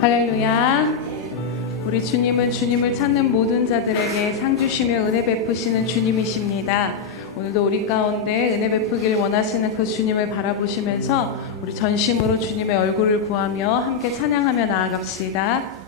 할렐루야. 우리 주님은 주님을 찾는 모든 자들에게 상 주시며 은혜 베푸시는 주님이십니다. 오늘도 우리 가운데 은혜 베푸길 원하시는 그 주님을 바라보시면서 우리 전심으로 주님의 얼굴을 구하며 함께 찬양하며 나아갑시다.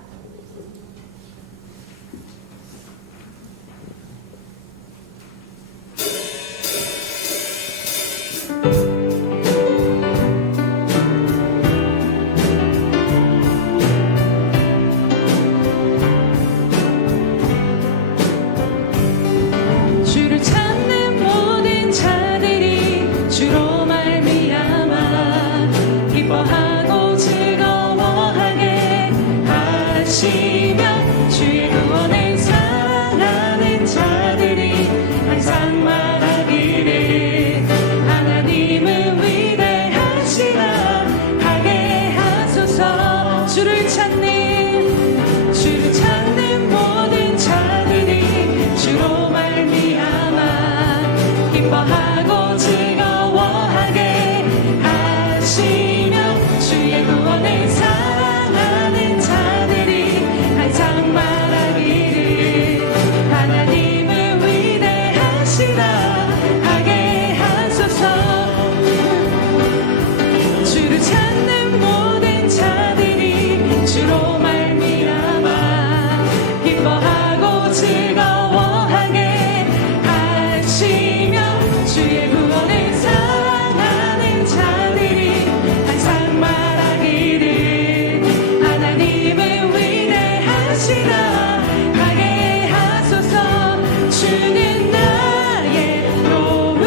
주는 나의 도움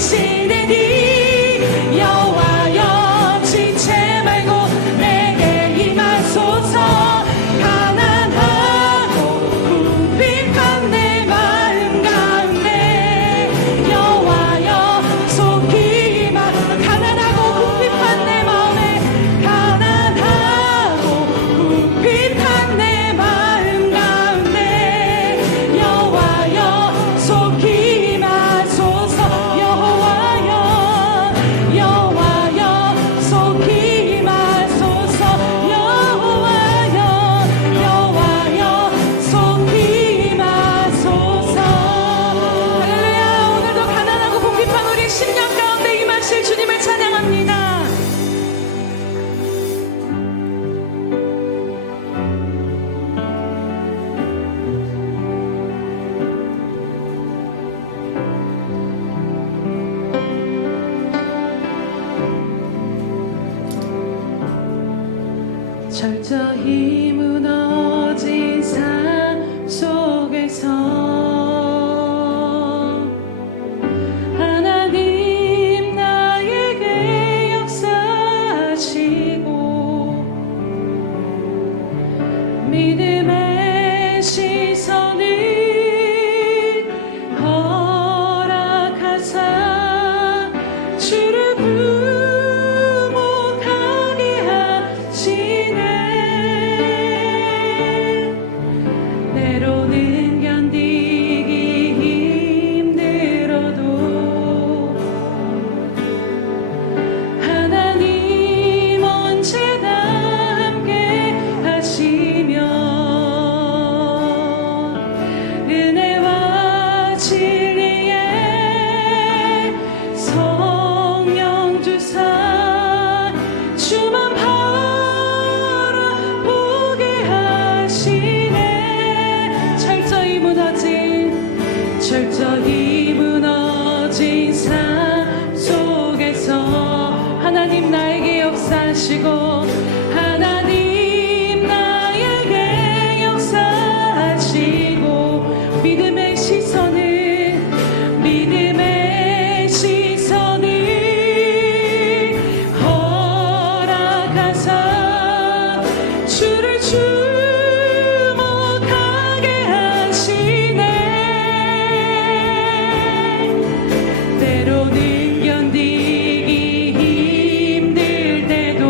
계시느니 여호와여 지체 말고 내게 임하소서 가난하고 궁핍한 내 마음 가운데 여호와여 속히 임하 가난하고 궁핍한 내 마음에 가난하고 궁핍한 내 마음 가운데 여호와여 속히 임하소서 여호와여 여호와여 속히 임하소서 여호와여 여호와여 속히 임하소서 할렐루야 오늘도 가난하고 궁핍한 우리 심령 가운데 임하실 주님을 찬양합니다. 철저히 무너진 삶 속에서 하나님 나에게 역사하시고 믿음의 시선을 허락하사 주를 부목하게 하시네 때로는 견디기 힘들어도 하나님 언제나 함께 하시며 은혜와 진리에 성령 주사 주만 바라보게 하시네 철저히 무너진 삶 속에서 하나님 나에게 역사하시고 하나님 나에게 역사하시고 믿음의 시선을 허락하사 주를 주목하게 하시네 때로는 견디기 힘들 때도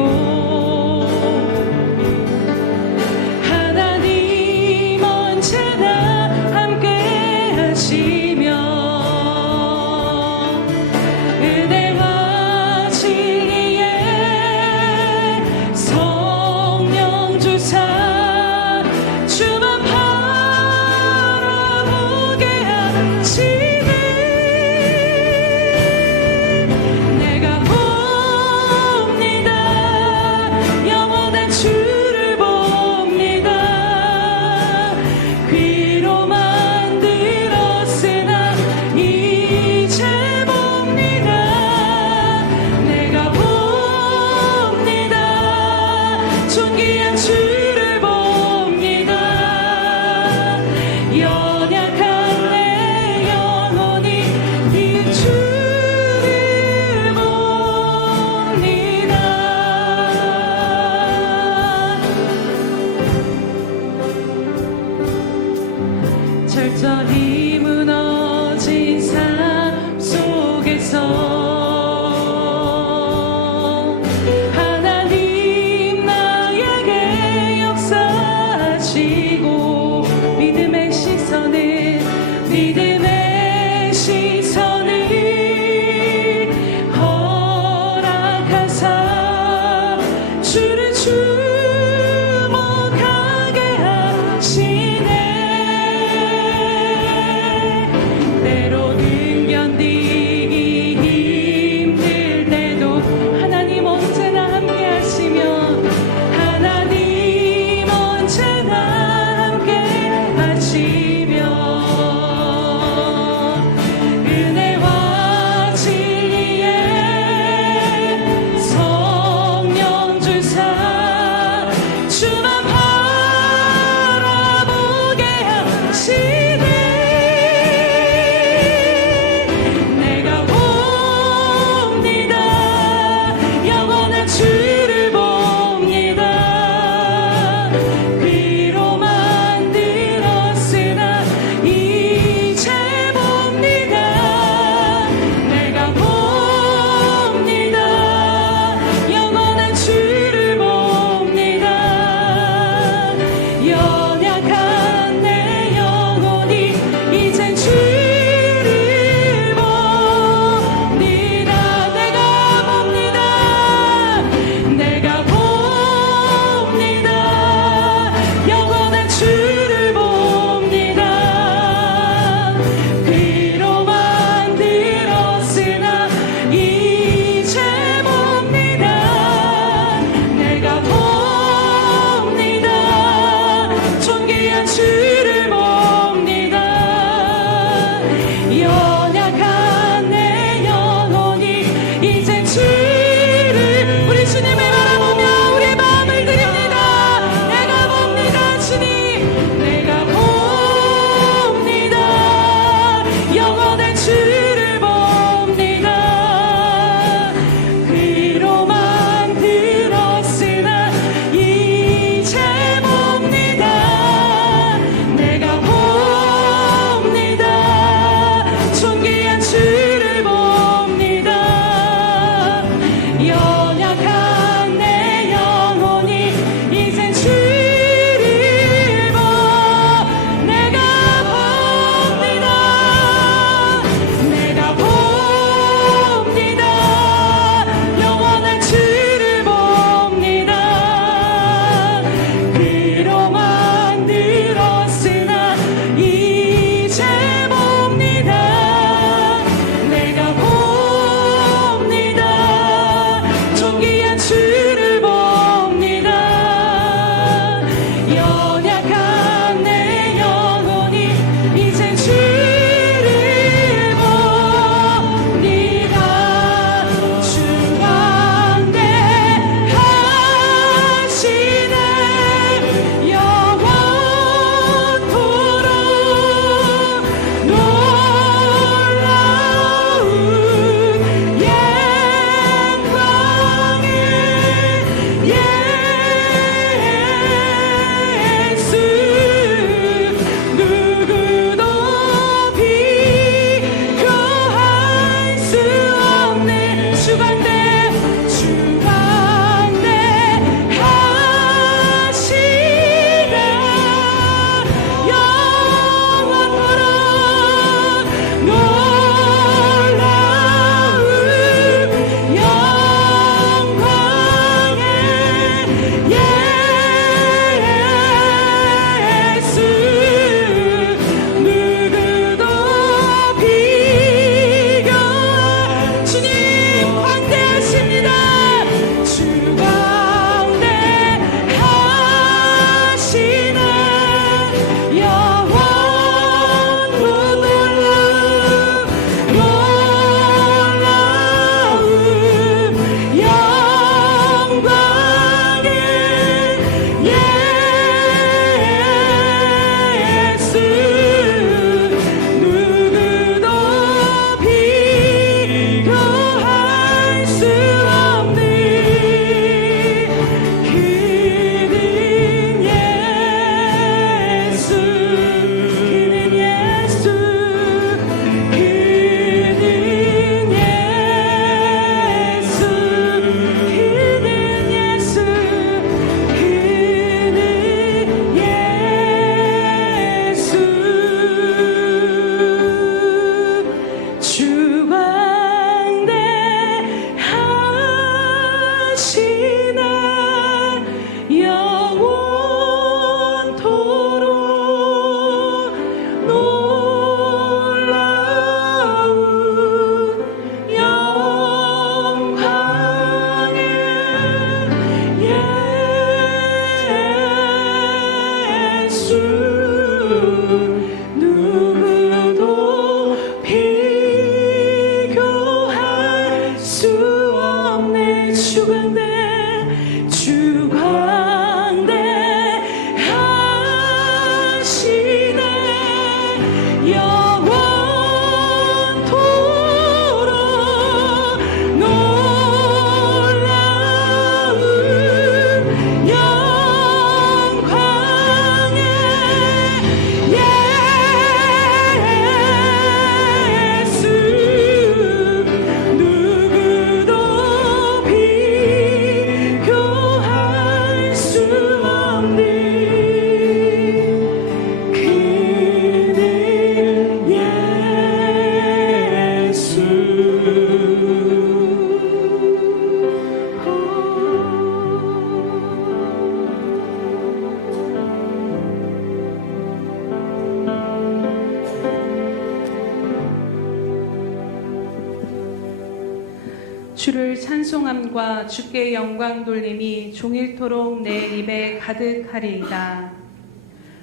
주를 찬송함과 주께 영광 돌림이 종일토록 내 입에 가득하리이다.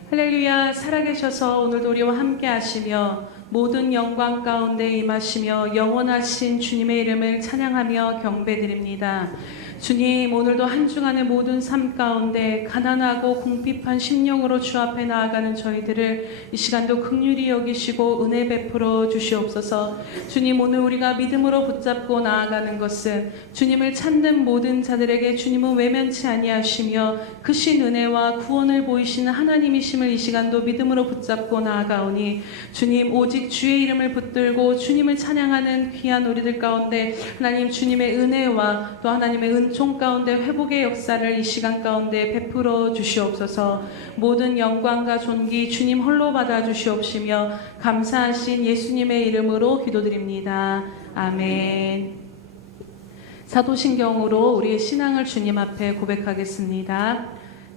할렐루야. 살아계셔서 오늘도 우리와 함께 하시며 모든 영광 가운데 임하시며 영원하신 주님의 이름을 찬양하며 경배드립니다. 주님, 오늘도 한 주간의 모든 삶 가운데 가난하고 궁핍한 심령으로 주 앞에 나아가는 저희들을 이 시간도 긍휼히 여기시고 은혜 베풀어 주시옵소서. 주님, 오늘 우리가 믿음으로 붙잡고 나아가는 것은 주님을 찾는 모든 자들에게 주님은 외면치 아니하시며 크신 은혜와 구원을 보이시는 하나님이심을 이 시간도 믿음으로 붙잡고 나아가오니 주님, 오직 주의 이름을 붙들고 주님을 찬양하는 귀한 우리들 가운데 하나님 주님의 은혜와 또 하나님의 은총 가운데 회복의 역사를 이 시간 가운데 베풀어 주시옵소서. 모든 영광과 존귀 주님 홀로 받아 주시옵시며 감사하신 예수님의 이름으로 기도드립니다. 아멘. 사도신경으로 우리의 신앙을 주님 앞에 고백하겠습니다.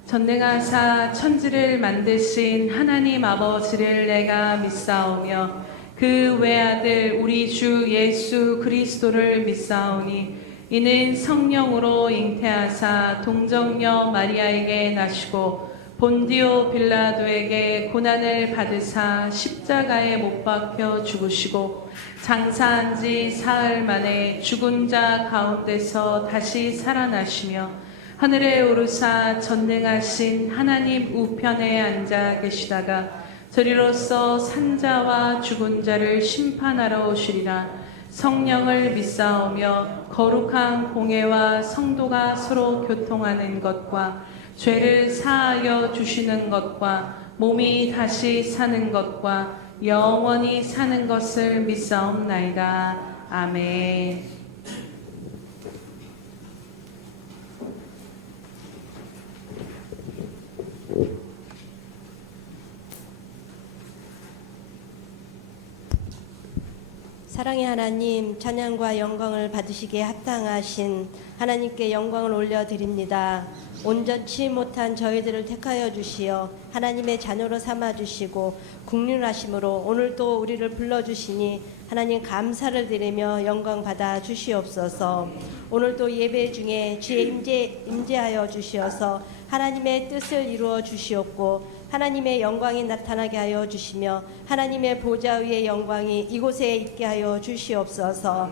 전능하사 천지를 만드신 하나님 아버지를 내가 믿사오며 그 외아들 우리 주 예수 그리스도를 믿사오니 이는 성령으로 잉태하사 동정녀 마리아에게 나시고 본디오 빌라도에게 고난을 받으사 십자가에 못 박혀 죽으시고 장사한 지 사흘 만에 죽은 자 가운데서 다시 살아나시며 하늘에 오르사 전능하신 하나님 우편에 앉아 계시다가 저리로서 산자와 죽은 자를 심판하러 오시리라. 성령을 믿사오며 거룩한 공회와 성도가 서로 교통하는 것과 죄를 사하여 주시는 것과 몸이 다시 사는 것과 영원히 사는 것을 믿사옵나이다. 아멘. 사랑의 하나님, 찬양과 영광을 받으시기에 합당하신 하나님께 영광을 올려드립니다. 온전치 못한 저희들을 택하여 주시어 하나님의 자녀로 삼아주시고 국률하심으로 오늘도 우리를 불러주시니 하나님 감사를 드리며 영광 받아 주시옵소서. 오늘도 예배 중에 주의 임재하여 주시어서 하나님의 뜻을 이루어 주시옵고 하나님의 영광이 나타나게 하여 주시며 하나님의 보좌 위의 영광이 이곳에 있게 하여 주시옵소서.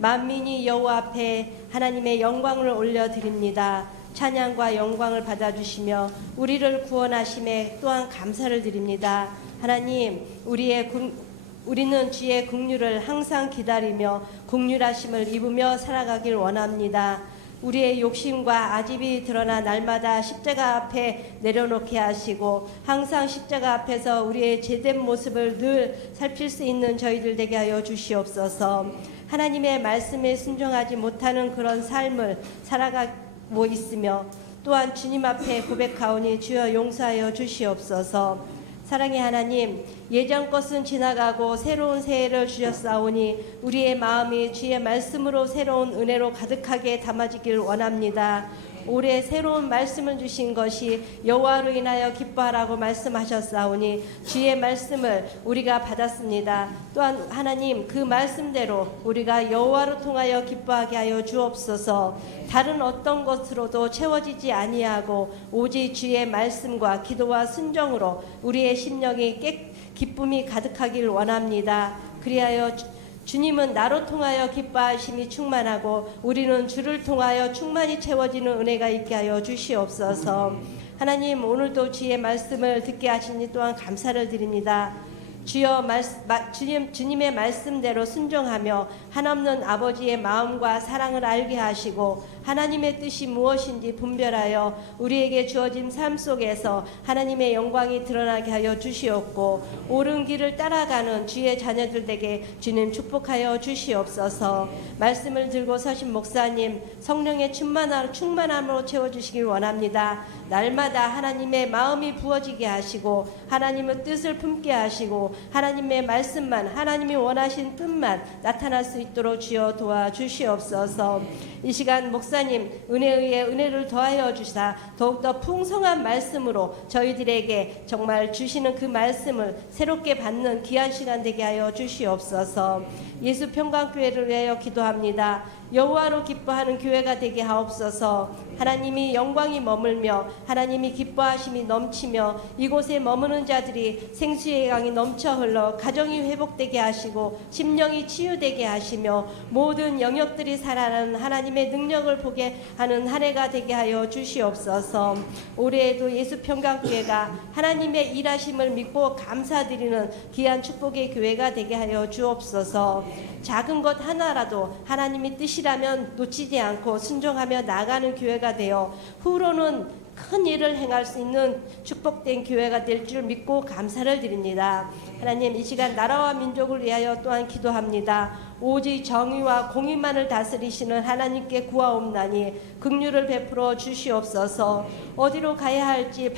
만민이 여호와 앞에 하나님의 영광을 올려드립니다. 찬양과 영광을 받아주시며 우리를 구원하심에 또한 감사를 드립니다. 하나님, 우리는 주의 긍휼을 항상 기다리며 긍휼하심을 입으며 살아가길 원합니다. 우리의 욕심과 아집이 드러나 날마다 십자가 앞에 내려놓게 하시고 항상 십자가 앞에서 우리의 제된 모습을 늘 살필 수 있는 저희들 되게 하여 주시옵소서. 하나님의 말씀에 순종하지 못하는 그런 삶을 살아가고 있으며 또한 주님 앞에 고백하오니 주여 용서하여 주시옵소서. 사랑의 하나님, 예전 것은 지나가고 새로운 새해를 주셨사오니 우리의 마음이 주의 말씀으로 새로운 은혜로 가득하게 담아지길 원합니다. 올해 새로운 말씀을 주신 것이 여호와로 인하여 기뻐하라고 말씀하셨사오니 주의 말씀을 우리가 받았습니다. 또한 하나님, 그 말씀대로 우리가 여호와로 통하여 기뻐하게 하여 주옵소서. 다른 어떤 것으로도 채워지지 아니하고 오직 주의 말씀과 기도와 순종으로 우리의 심령이 기쁨이 가득하길 원합니다. 그리하여 주님은 나로 통하여 기뻐하심이 충만하고 우리는 주를 통하여 충만히 채워지는 은혜가 있게 하여 주시옵소서. 하나님, 오늘도 주의 말씀을 듣게 하시니 또한 감사를 드립니다. 주여 주님의 말씀대로 순종하며 한없는 아버지의 마음과 사랑을 알게 하시고 하나님의 뜻이 무엇인지 분별하여 우리에게 주어진 삶 속에서 하나님의 영광이 드러나게 하여 주시옵고 옳은 길을 따라가는 주의 자녀들에게 주님 축복하여 주시옵소서. 말씀을 들고 서신 목사님, 성령의 충만함으로 채워주시길 원합니다. 날마다 하나님의 마음이 부어지게 하시고 하나님의 뜻을 품게 하시고 하나님의 말씀만, 하나님이 원하신 뜻만 나타날 수 있도록 주여 도와주시옵소서. 이 시간 목사님 은혜에 의해 은혜를 더하여 주시사 더욱더 풍성한 말씀으로 저희들에게 정말 주시는 그 말씀을 새롭게 받는 귀한 시간 되게 하여 주시옵소서. 예수 평강교회를 위하여 기도합니다. 여호와로 기뻐하는 교회가 되게 하옵소서. 하나님이 영광이 머물며 하나님이 기뻐하심이 넘치며 이곳에 머무는 자들이 생수의 강이 넘쳐 흘러 가정이 회복되게 하시고 심령이 치유되게 하시며 모든 영역들이 살아나는 하나님의 능력을 보게 하는 한 해가 되게 하여 주시옵소서. 올해에도 예수 평강교회가 하나님의 일하심을 믿고 감사드리는 귀한 축복의 교회가 되게 하여 주옵소서. 작은 것 하나라도 하나님이 뜻이라면 놓치지 않고 순종하며 나가는 교회가 되어 후로는 큰 일을 행할 수 있는 축복된 교회가 될 줄 믿고 감사를 드립니다. 하나님, 이 시간 나라와 민족을 위하여 또한 기도합니다. 오직 정의와 공의만을 다스리시는 하나님께 구하옵나니 긍휼을 베풀어 주시옵소서. 어디로 가야 할지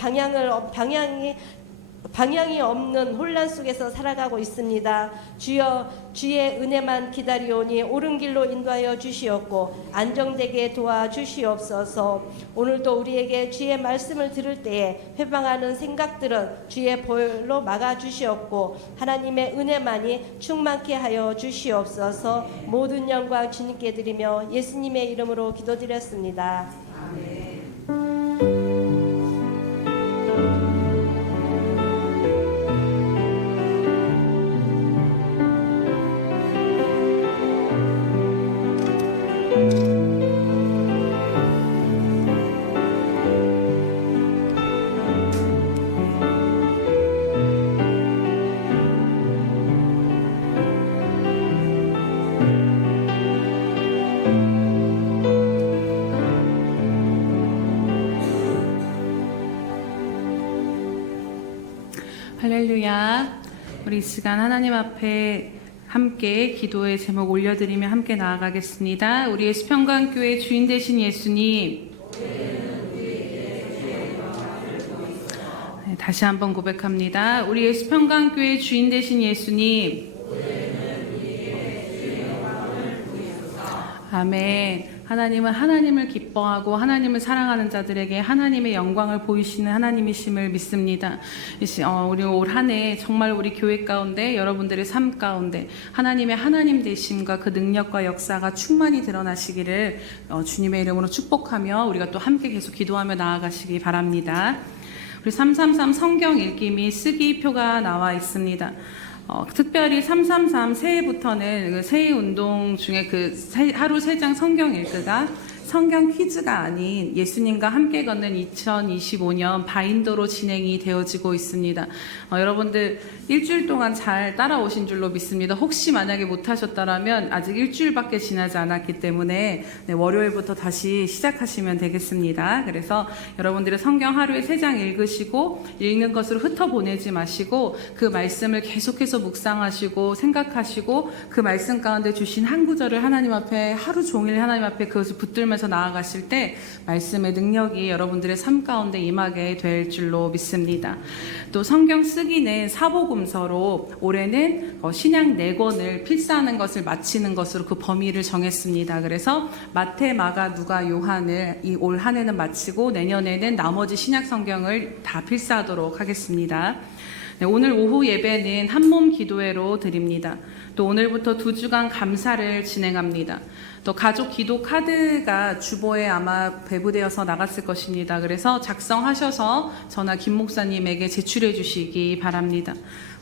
방향이 없는 혼란 속에서 살아가고 있습니다. 주여, 주의 은혜만 기다리오니 옳은 길로 인도하여 주시옵고 안정되게 도와주시옵소서. 오늘도 우리에게 주의 말씀을 들을 때에 회방하는 생각들은 주의 보혈로 막아주시옵고 하나님의 은혜만이 충만케 하여 주시옵소서. 모든 영광 주님께 드리며 예수님의 이름으로 기도드렸습니다. 아멘. 할렐루야. 우리 이 시간 하나님 앞에 함께 기도의 제목 올려드리며 함께 나아가겠습니다. 우리 예수 평강교회 주인 되신 예수님, 다시 한번 고백합니다. 우리 예수 평강교회 주인 되신 예수님, 아멘. 하나님은 하나님을 기뻐하고 하나님을 사랑하는 자들에게 하나님의 영광을 보이시는 하나님이심을 믿습니다. 우리 올 한 해 정말 우리 교회 가운데 여러분들의 삶 가운데 하나님의 하나님 되심과 그 능력과 역사가 충만히 드러나시기를 주님의 이름으로 축복하며 우리가 또 함께 계속 기도하며 나아가시기 바랍니다. 우리 333 성경 읽기 및 쓰기 표가 나와 있습니다. 특별히 333 새해부터는 그 새해 운동 중에 하루 3장 성경 읽기가 성경 퀴즈가 아닌 예수님과 함께 걷는 2025년 바인더로 진행이 되어지고 있습니다. 여러분들 일주일 동안 잘 따라오신 줄로 믿습니다. 혹시 만약에 못하셨다면 아직 일주일밖에 지나지 않았기 때문에 월요일부터 다시 시작하시면 되겠습니다. 그래서 여러분들의 성경 하루에 3장 읽으시고 읽는 것으로 흩어보내지 마시고 그 말씀을 계속해서 묵상하시고 생각하시고 그 말씀 가운데 주신 한 구절을 하나님 앞에 하루 종일 하나님 앞에 그것을 붙들면서 나아가실 때 말씀의 능력이 여러분들의 삶 가운데 임하게 될 줄로 믿습니다. 또 성경 쓰기는 사복음서로 올해는 신약 4권을 필사하는 것을 마치는 것으로 그 범위를 정했습니다. 그래서 마태, 마가, 누가, 요한을 올 한 해는 마치고 내년에는 나머지 신약 성경을 다 필사하도록 하겠습니다. 네, 오늘 오후 예배는 한몸 기도회로 드립니다. 또 오늘부터 2주간 감사를 진행합니다. 또 가족 기도 카드가 주보에 아마 배부되어서 나갔을 것입니다. 그래서 작성하셔서 저나 김 목사님에게 제출해 주시기 바랍니다.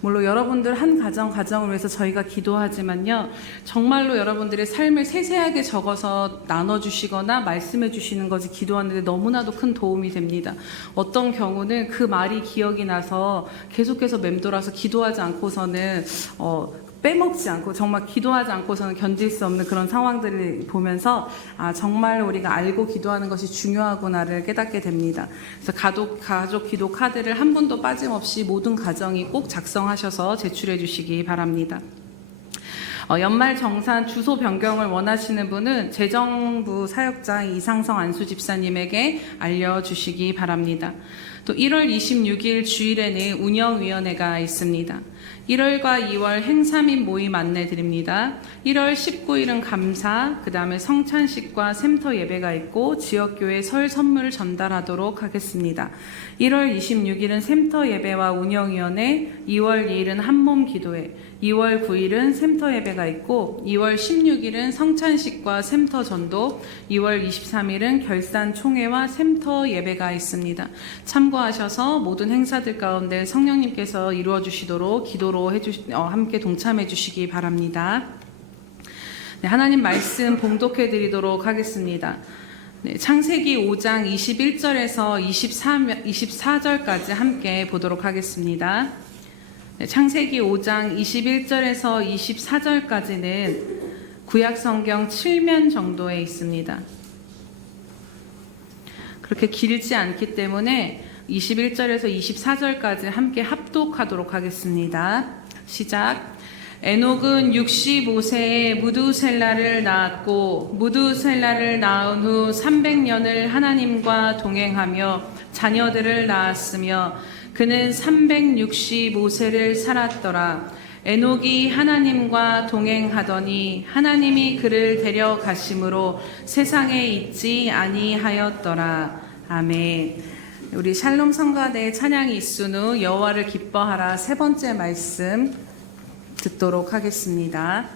물론 여러분들 한 가정을 위해서 저희가 기도하지만요, 정말로 여러분들의 삶을 세세하게 적어서 나눠주시거나 말씀해 주시는 것이 기도하는데 너무나도 큰 도움이 됩니다. 어떤 경우는 그 말이 기억이 나서 계속해서 맴돌아서 기도하지 않고서는 빼먹지 않고 정말 기도하지 않고서는 견딜 수 없는 그런 상황들을 보면서 정말 우리가 알고 기도하는 것이 중요하구나를 깨닫게 됩니다. 그래서 가족 기도 카드를 한 분도 빠짐없이 모든 가정이 꼭 작성하셔서 제출해 주시기 바랍니다. 연말 정산 주소 변경을 원하시는 분은 재정부 사역자 이상성 안수 집사님에게 알려주시기 바랍니다. 또 1월 26일 주일에는 운영위원회가 있습니다. 1월과 2월 행사 및 모임 안내 드립니다. 1월 19일은 감사, 그 다음에 성찬식과 샘터 예배가 있고 지역교회 설 선물을 전달하도록 하겠습니다. 1월 26일은 샘터 예배와 운영위원회, 2월 2일은 한몸 기도회, 2월 9일은 샘터 예배가 있고 2월 16일은 성찬식과 샘터 전도, 2월 23일은 결산 총회와 샘터 예배가 있습니다. 참고하셔서 모든 행사들 가운데 성령님께서 이루어 주시도록 기도로 함께 동참해 주시기 바랍니다. 네, 하나님 말씀 봉독해 드리도록 하겠습니다. 네, 창세기 5장 21절에서 24절까지 함께 보도록 하겠습니다. 네, 창세기 5장 21절에서 24절까지는 구약성경 7면 정도에 있습니다. 그렇게 길지 않기 때문에 21절에서 24절까지 함께 합독하도록 하겠습니다. 시작. 에녹은 65세에 무두셀라를 낳았고 무두셀라를 낳은 후 300년을 하나님과 동행하며 자녀들을 낳았으며 그는 365세를 살았더라. 에녹이 하나님과 동행하더니 하나님이 그를 데려가심으로 세상에 있지 아니하였더라. 아멘. 우리 샬롬 성가대 찬양이 있은 후 여호와를 기뻐하라 3번째 말씀 듣도록 하겠습니다.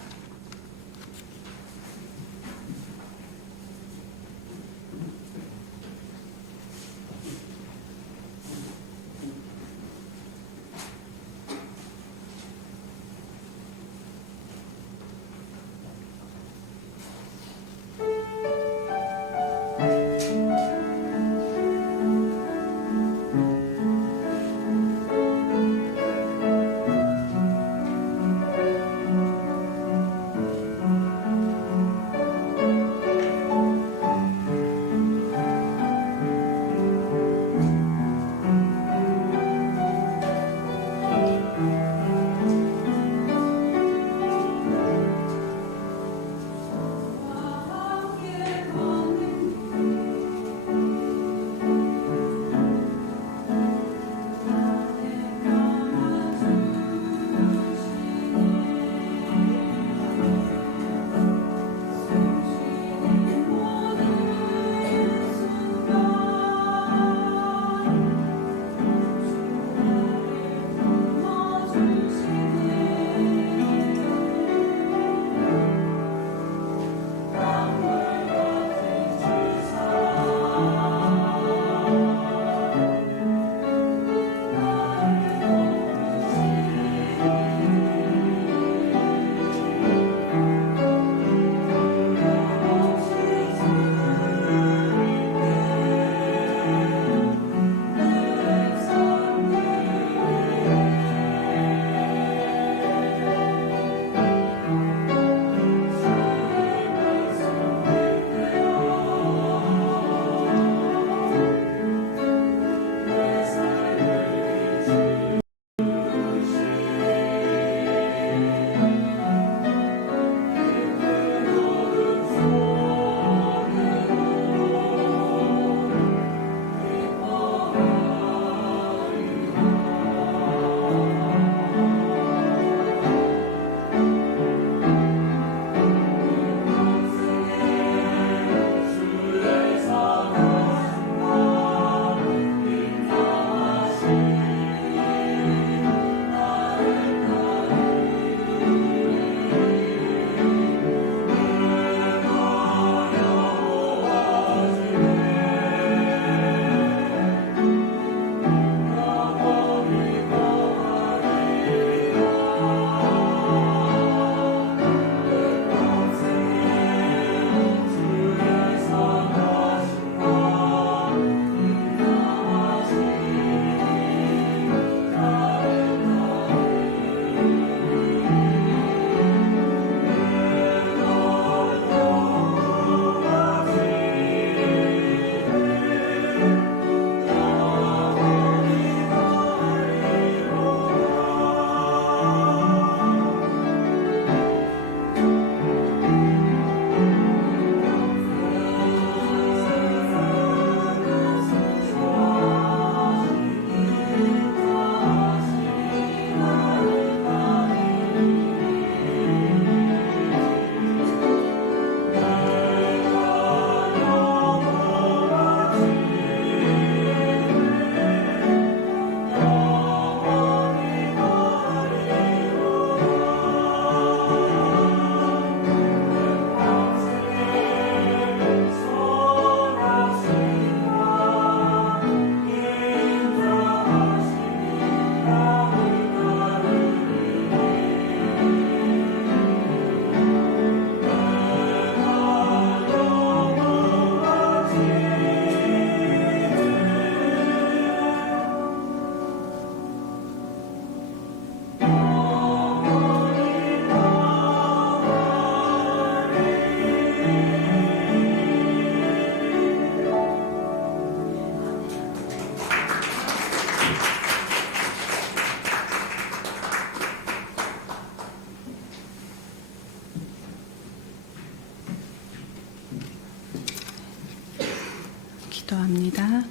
기도합니다.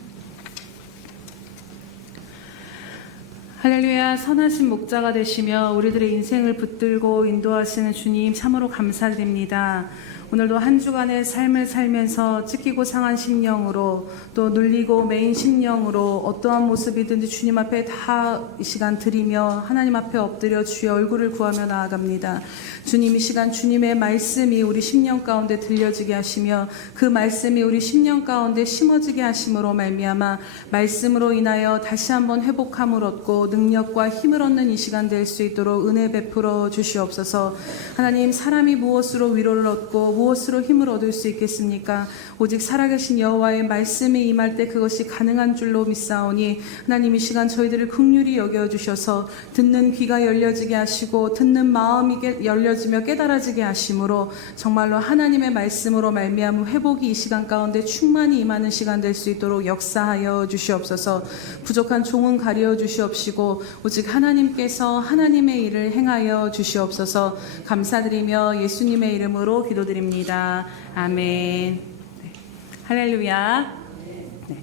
할렐루야. 선하신 목자가 되시며 우리들의 인생을 붙들고 인도하시는 주님 참으로 감사드립니다. 오늘도 한 주간의 삶을 살면서 찢기고 상한 심령으로 또 눌리고 매인 심령으로 어떠한 모습이든지 주님 앞에 다 이 시간 드리며 하나님 앞에 엎드려 주의 얼굴을 구하며 나아갑니다. 주님, 이 시간 주님의 말씀이 우리 심령 가운데 들려지게 하시며 그 말씀이 우리 심령 가운데 심어지게 하심으로 말미암아 말씀으로 인하여 다시 한번 회복함을 얻고 능력과 힘을 얻는 이 시간 될 수 있도록 은혜 베풀어 주시옵소서. 하나님, 사람이 무엇으로 위로를 얻고 무엇으로 힘을 얻을 수 있겠습니까? 오직 살아계신 여호와의 말씀이 임할 때 그것이 가능한 줄로 믿사오니 하나님, 이 시간 저희들을 긍휼히 여겨주셔서 듣는 귀가 열려지게 하시고 듣는 마음이 열려지며 깨달아지게 하심으로 정말로 하나님의 말씀으로 말미암은 회복이 이 시간 가운데 충만히 임하는 시간 될 수 있도록 역사하여 주시옵소서. 부족한 종은 가려 주시옵시고 오직 하나님께서 하나님의 일을 행하여 주시옵소서. 감사드리며 예수님의 이름으로 기도드립니다. 아멘. 네. 할렐루야. 네.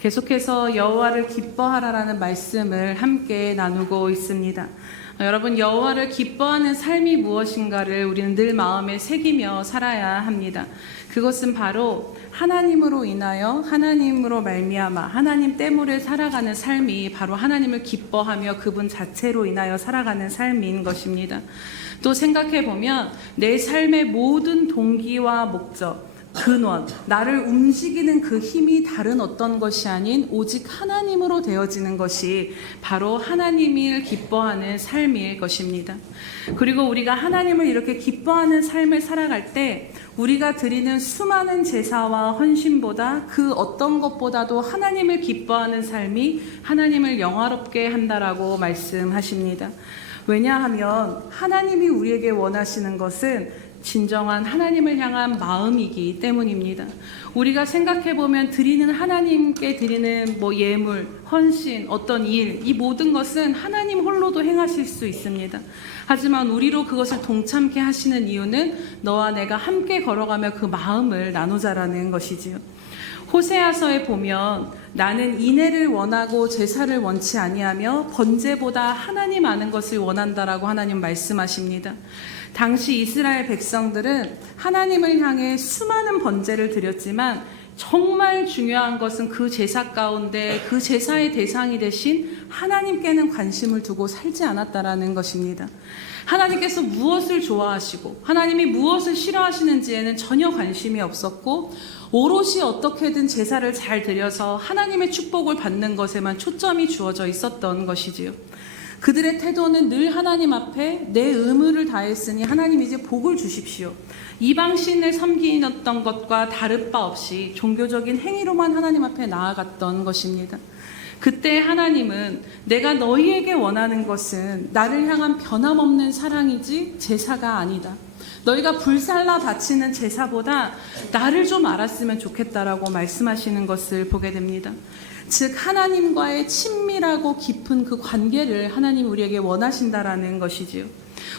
계속해서 여호와를 기뻐하라라는 말씀을 함께 나누고 있습니다. 여러분, 여호와를 기뻐하는 삶이 무엇인가를 우리는 늘 마음에 새기며 살아야 합니다. 그것은 바로 하나님으로 인하여 하나님으로 말미암아 하나님 때문에 살아가는 삶이 바로 하나님을 기뻐하며 그분 자체로 인하여 살아가는 삶인 것입니다. 또 생각해 보면 내 삶의 모든 동기와 목적, 근원, 나를 움직이는 그 힘이 다른 어떤 것이 아닌 오직 하나님으로 되어지는 것이 바로 하나님을 기뻐하는 삶일 것입니다. 그리고 우리가 하나님을 이렇게 기뻐하는 삶을 살아갈 때 우리가 드리는 수많은 제사와 헌신보다 그 어떤 것보다도 하나님을 기뻐하는 삶이 하나님을 영화롭게 한다라고 말씀하십니다. 왜냐하면 하나님이 우리에게 원하시는 것은 진정한 하나님을 향한 마음이기 때문입니다. 우리가 생각해보면 드리는 하나님께 드리는 예물, 헌신, 어떤 일, 이 모든 것은 하나님 홀로도 행하실 수 있습니다. 하지만 우리로 그것을 동참케 하시는 이유는 너와 내가 함께 걸어가며 그 마음을 나누자라는 것이지요. 호세아서에 보면 나는 인애를 원하고 제사를 원치 아니하며 번제보다 하나님 아는 것을 원한다라고 하나님 말씀하십니다. 당시 이스라엘 백성들은 하나님을 향해 수많은 번제를 드렸지만 정말 중요한 것은 그 제사 가운데 그 제사의 대상이 되신 하나님께는 관심을 두고 살지 않았다라는 것입니다. 하나님께서 무엇을 좋아하시고 하나님이 무엇을 싫어하시는지에는 전혀 관심이 없었고 오롯이 어떻게든 제사를 잘 드려서 하나님의 축복을 받는 것에만 초점이 주어져 있었던 것이지요. 그들의 태도는 늘 하나님 앞에 내 의무를 다했으니 하나님 이제 복을 주십시오. 이방신을 섬기던 것과 다를 바 없이 종교적인 행위로만 하나님 앞에 나아갔던 것입니다. 그때 하나님은 내가 너희에게 원하는 것은 나를 향한 변함없는 사랑이지 제사가 아니다. 너희가 불살라 바치는 제사보다 나를 좀 알았으면 좋겠다라고 말씀하시는 것을 보게 됩니다. 즉 하나님과의 친밀하고 깊은 그 관계를 하나님 우리에게 원하신다라는 것이지요.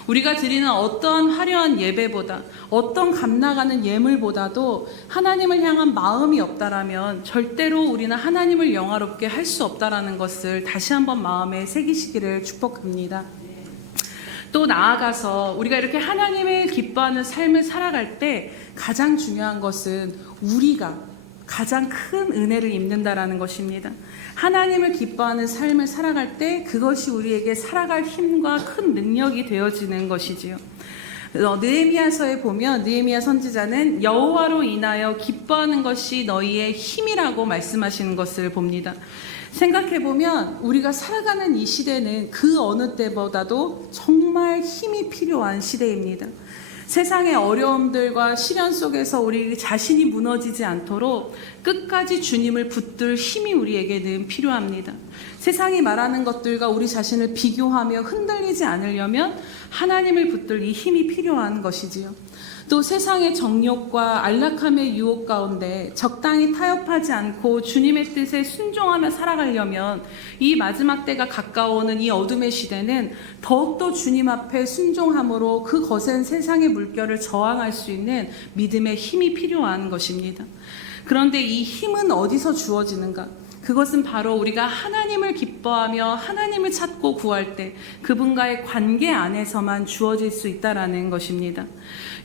우리가 드리는 어떠한 화려한 예배보다 어떤 값나가는 예물보다도 하나님을 향한 마음이 없다라면 절대로 우리는 하나님을 영화롭게 할 수 없다라는 것을 다시 한번 마음에 새기시기를 축복합니다. 또 나아가서 우리가 이렇게 하나님을 기뻐하는 삶을 살아갈 때 가장 중요한 것은 우리가 가장 큰 은혜를 입는다라는 것입니다. 하나님을 기뻐하는 삶을 살아갈 때 그것이 우리에게 살아갈 힘과 큰 능력이 되어지는 것이지요. 느헤미야서에 보면 느헤미야 선지자는 여호와로 인하여 기뻐하는 것이 너희의 힘이라고 말씀하시는 것을 봅니다. 생각해보면 우리가 살아가는 이 시대는 그 어느 때보다도 정말 힘이 필요한 시대입니다. 세상의 어려움들과 시련 속에서 우리 자신이 무너지지 않도록 끝까지 주님을 붙들 힘이 우리에게는 필요합니다. 세상이 말하는 것들과 우리 자신을 비교하며 흔들리지 않으려면 하나님을 붙들 이 힘이 필요한 것이지요. 또 세상의 정욕과 안락함의 유혹 가운데 적당히 타협하지 않고 주님의 뜻에 순종하며 살아가려면 이 마지막 때가 가까워오는 이 어둠의 시대는 더욱더 주님 앞에 순종함으로 그 거센 세상의 물결을 저항할 수 있는 믿음의 힘이 필요한 것입니다. 그런데 이 힘은 어디서 주어지는가? 그것은 바로 우리가 하나님을 기뻐하며 하나님을 찾고 구할 때 그분과의 관계 안에서만 주어질 수 있다라는 것입니다.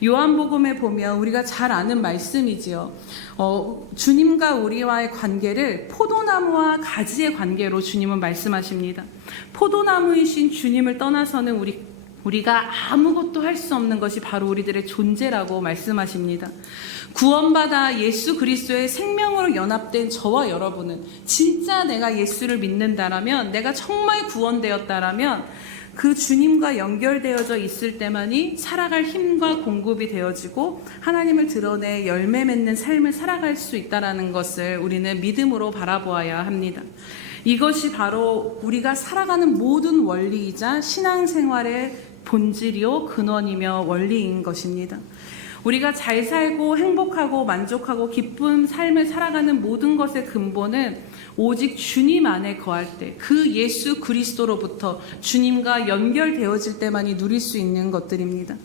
요한복음에 보면 우리가 잘 아는 말씀이지요. 주님과 우리와의 관계를 포도나무와 가지의 관계로 주님은 말씀하십니다. 포도나무이신 주님을 떠나서는 우리가 아무것도 할 수 없는 것이 바로 우리들의 존재라고 말씀하십니다. 구원받아 예수 그리스도의 생명으로 연합된 저와 여러분은 진짜 내가 예수를 믿는다라면, 내가 정말 구원되었다라면 그 주님과 연결되어져 있을 때만이 살아갈 힘과 공급이 되어지고 하나님을 드러내 열매 맺는 삶을 살아갈 수 있다는 것을 우리는 믿음으로 바라보아야 합니다. 이것이 바로 우리가 살아가는 모든 원리이자 신앙생활의 본질이요 근원이며 원리인 것입니다. 우리가 잘 살고 행복하고 만족하고 기쁜 삶을 살아가는 모든 것의 근본은 오직 주님 안에 거할 때, 그 예수 그리스도로부터 주님과 연결되어질 때만이 누릴 수 있는 것들입니다.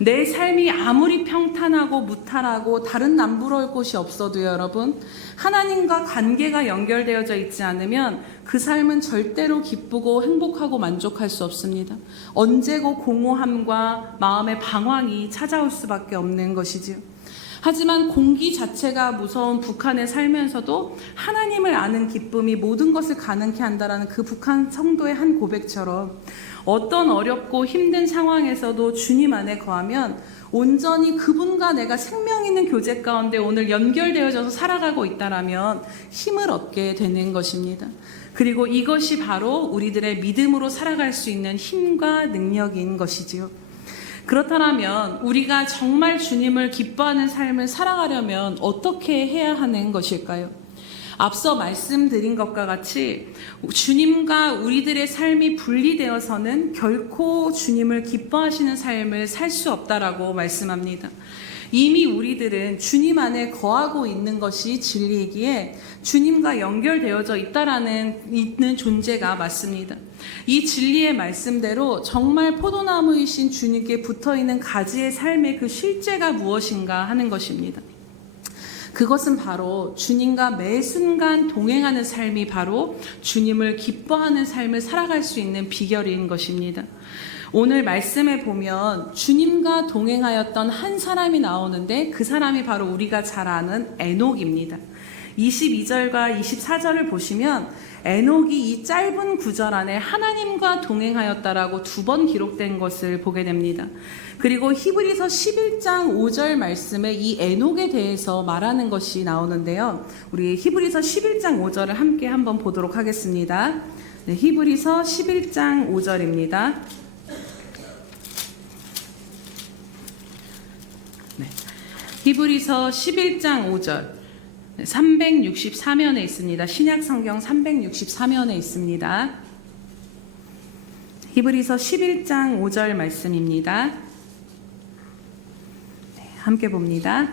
내 삶이 아무리 평탄하고 무탈하고 다른 남부러울 곳이 없어도 여러분, 하나님과 관계가 연결되어져 있지 않으면 그 삶은 절대로 기쁘고 행복하고 만족할 수 없습니다. 언제고 공허함과 마음의 방황이 찾아올 수밖에 없는 것이지요. 하지만 공기 자체가 무서운 북한에 살면서도 하나님을 아는 기쁨이 모든 것을 가능케 한다라는 그 북한 성도의 한 고백처럼 어떤 어렵고 힘든 상황에서도 주님 안에 거하면 온전히 그분과 내가 생명 있는 교제 가운데 오늘 연결되어져서 살아가고 있다라면 힘을 얻게 되는 것입니다. 그리고 이것이 바로 우리들의 믿음으로 살아갈 수 있는 힘과 능력인 것이지요. 그렇다면 우리가 정말 주님을 기뻐하는 삶을 살아가려면 어떻게 해야 하는 것일까요? 앞서 말씀드린 것과 같이 주님과 우리들의 삶이 분리되어서는 결코 주님을 기뻐하시는 삶을 살 수 없다라고 말씀합니다. 이미 우리들은 주님 안에 거하고 있는 것이 진리이기에 주님과 연결되어져 있는 존재가 맞습니다. 이 진리의 말씀대로 정말 포도나무이신 주님께 붙어있는 가지의 삶의 그 실제가 무엇인가 하는 것입니다. 그것은 바로 주님과 매 순간 동행하는 삶이 바로 주님을 기뻐하는 삶을 살아갈 수 있는 비결인 것입니다. 오늘 말씀에 보면 주님과 동행하였던 한 사람이 나오는데 그 사람이 바로 우리가 잘 아는 에녹입니다. 22절과 24절을 보시면 에녹이 이 짧은 구절 안에 하나님과 동행하였다라고 2번 기록된 것을 보게 됩니다. 그리고 히브리서 11장 5절 말씀에 이 에녹에 대해서 말하는 것이 나오는데요. 우리 히브리서 11장 5절을 함께 한번 보도록 하겠습니다. 네, 히브리서 11장 5절입니다. 네, 히브리서 11장 5절 364면에 있습니다. 신약성경 364면에 있습니다. 히브리서 11장 5절 말씀입니다. 네, 함께 봅니다.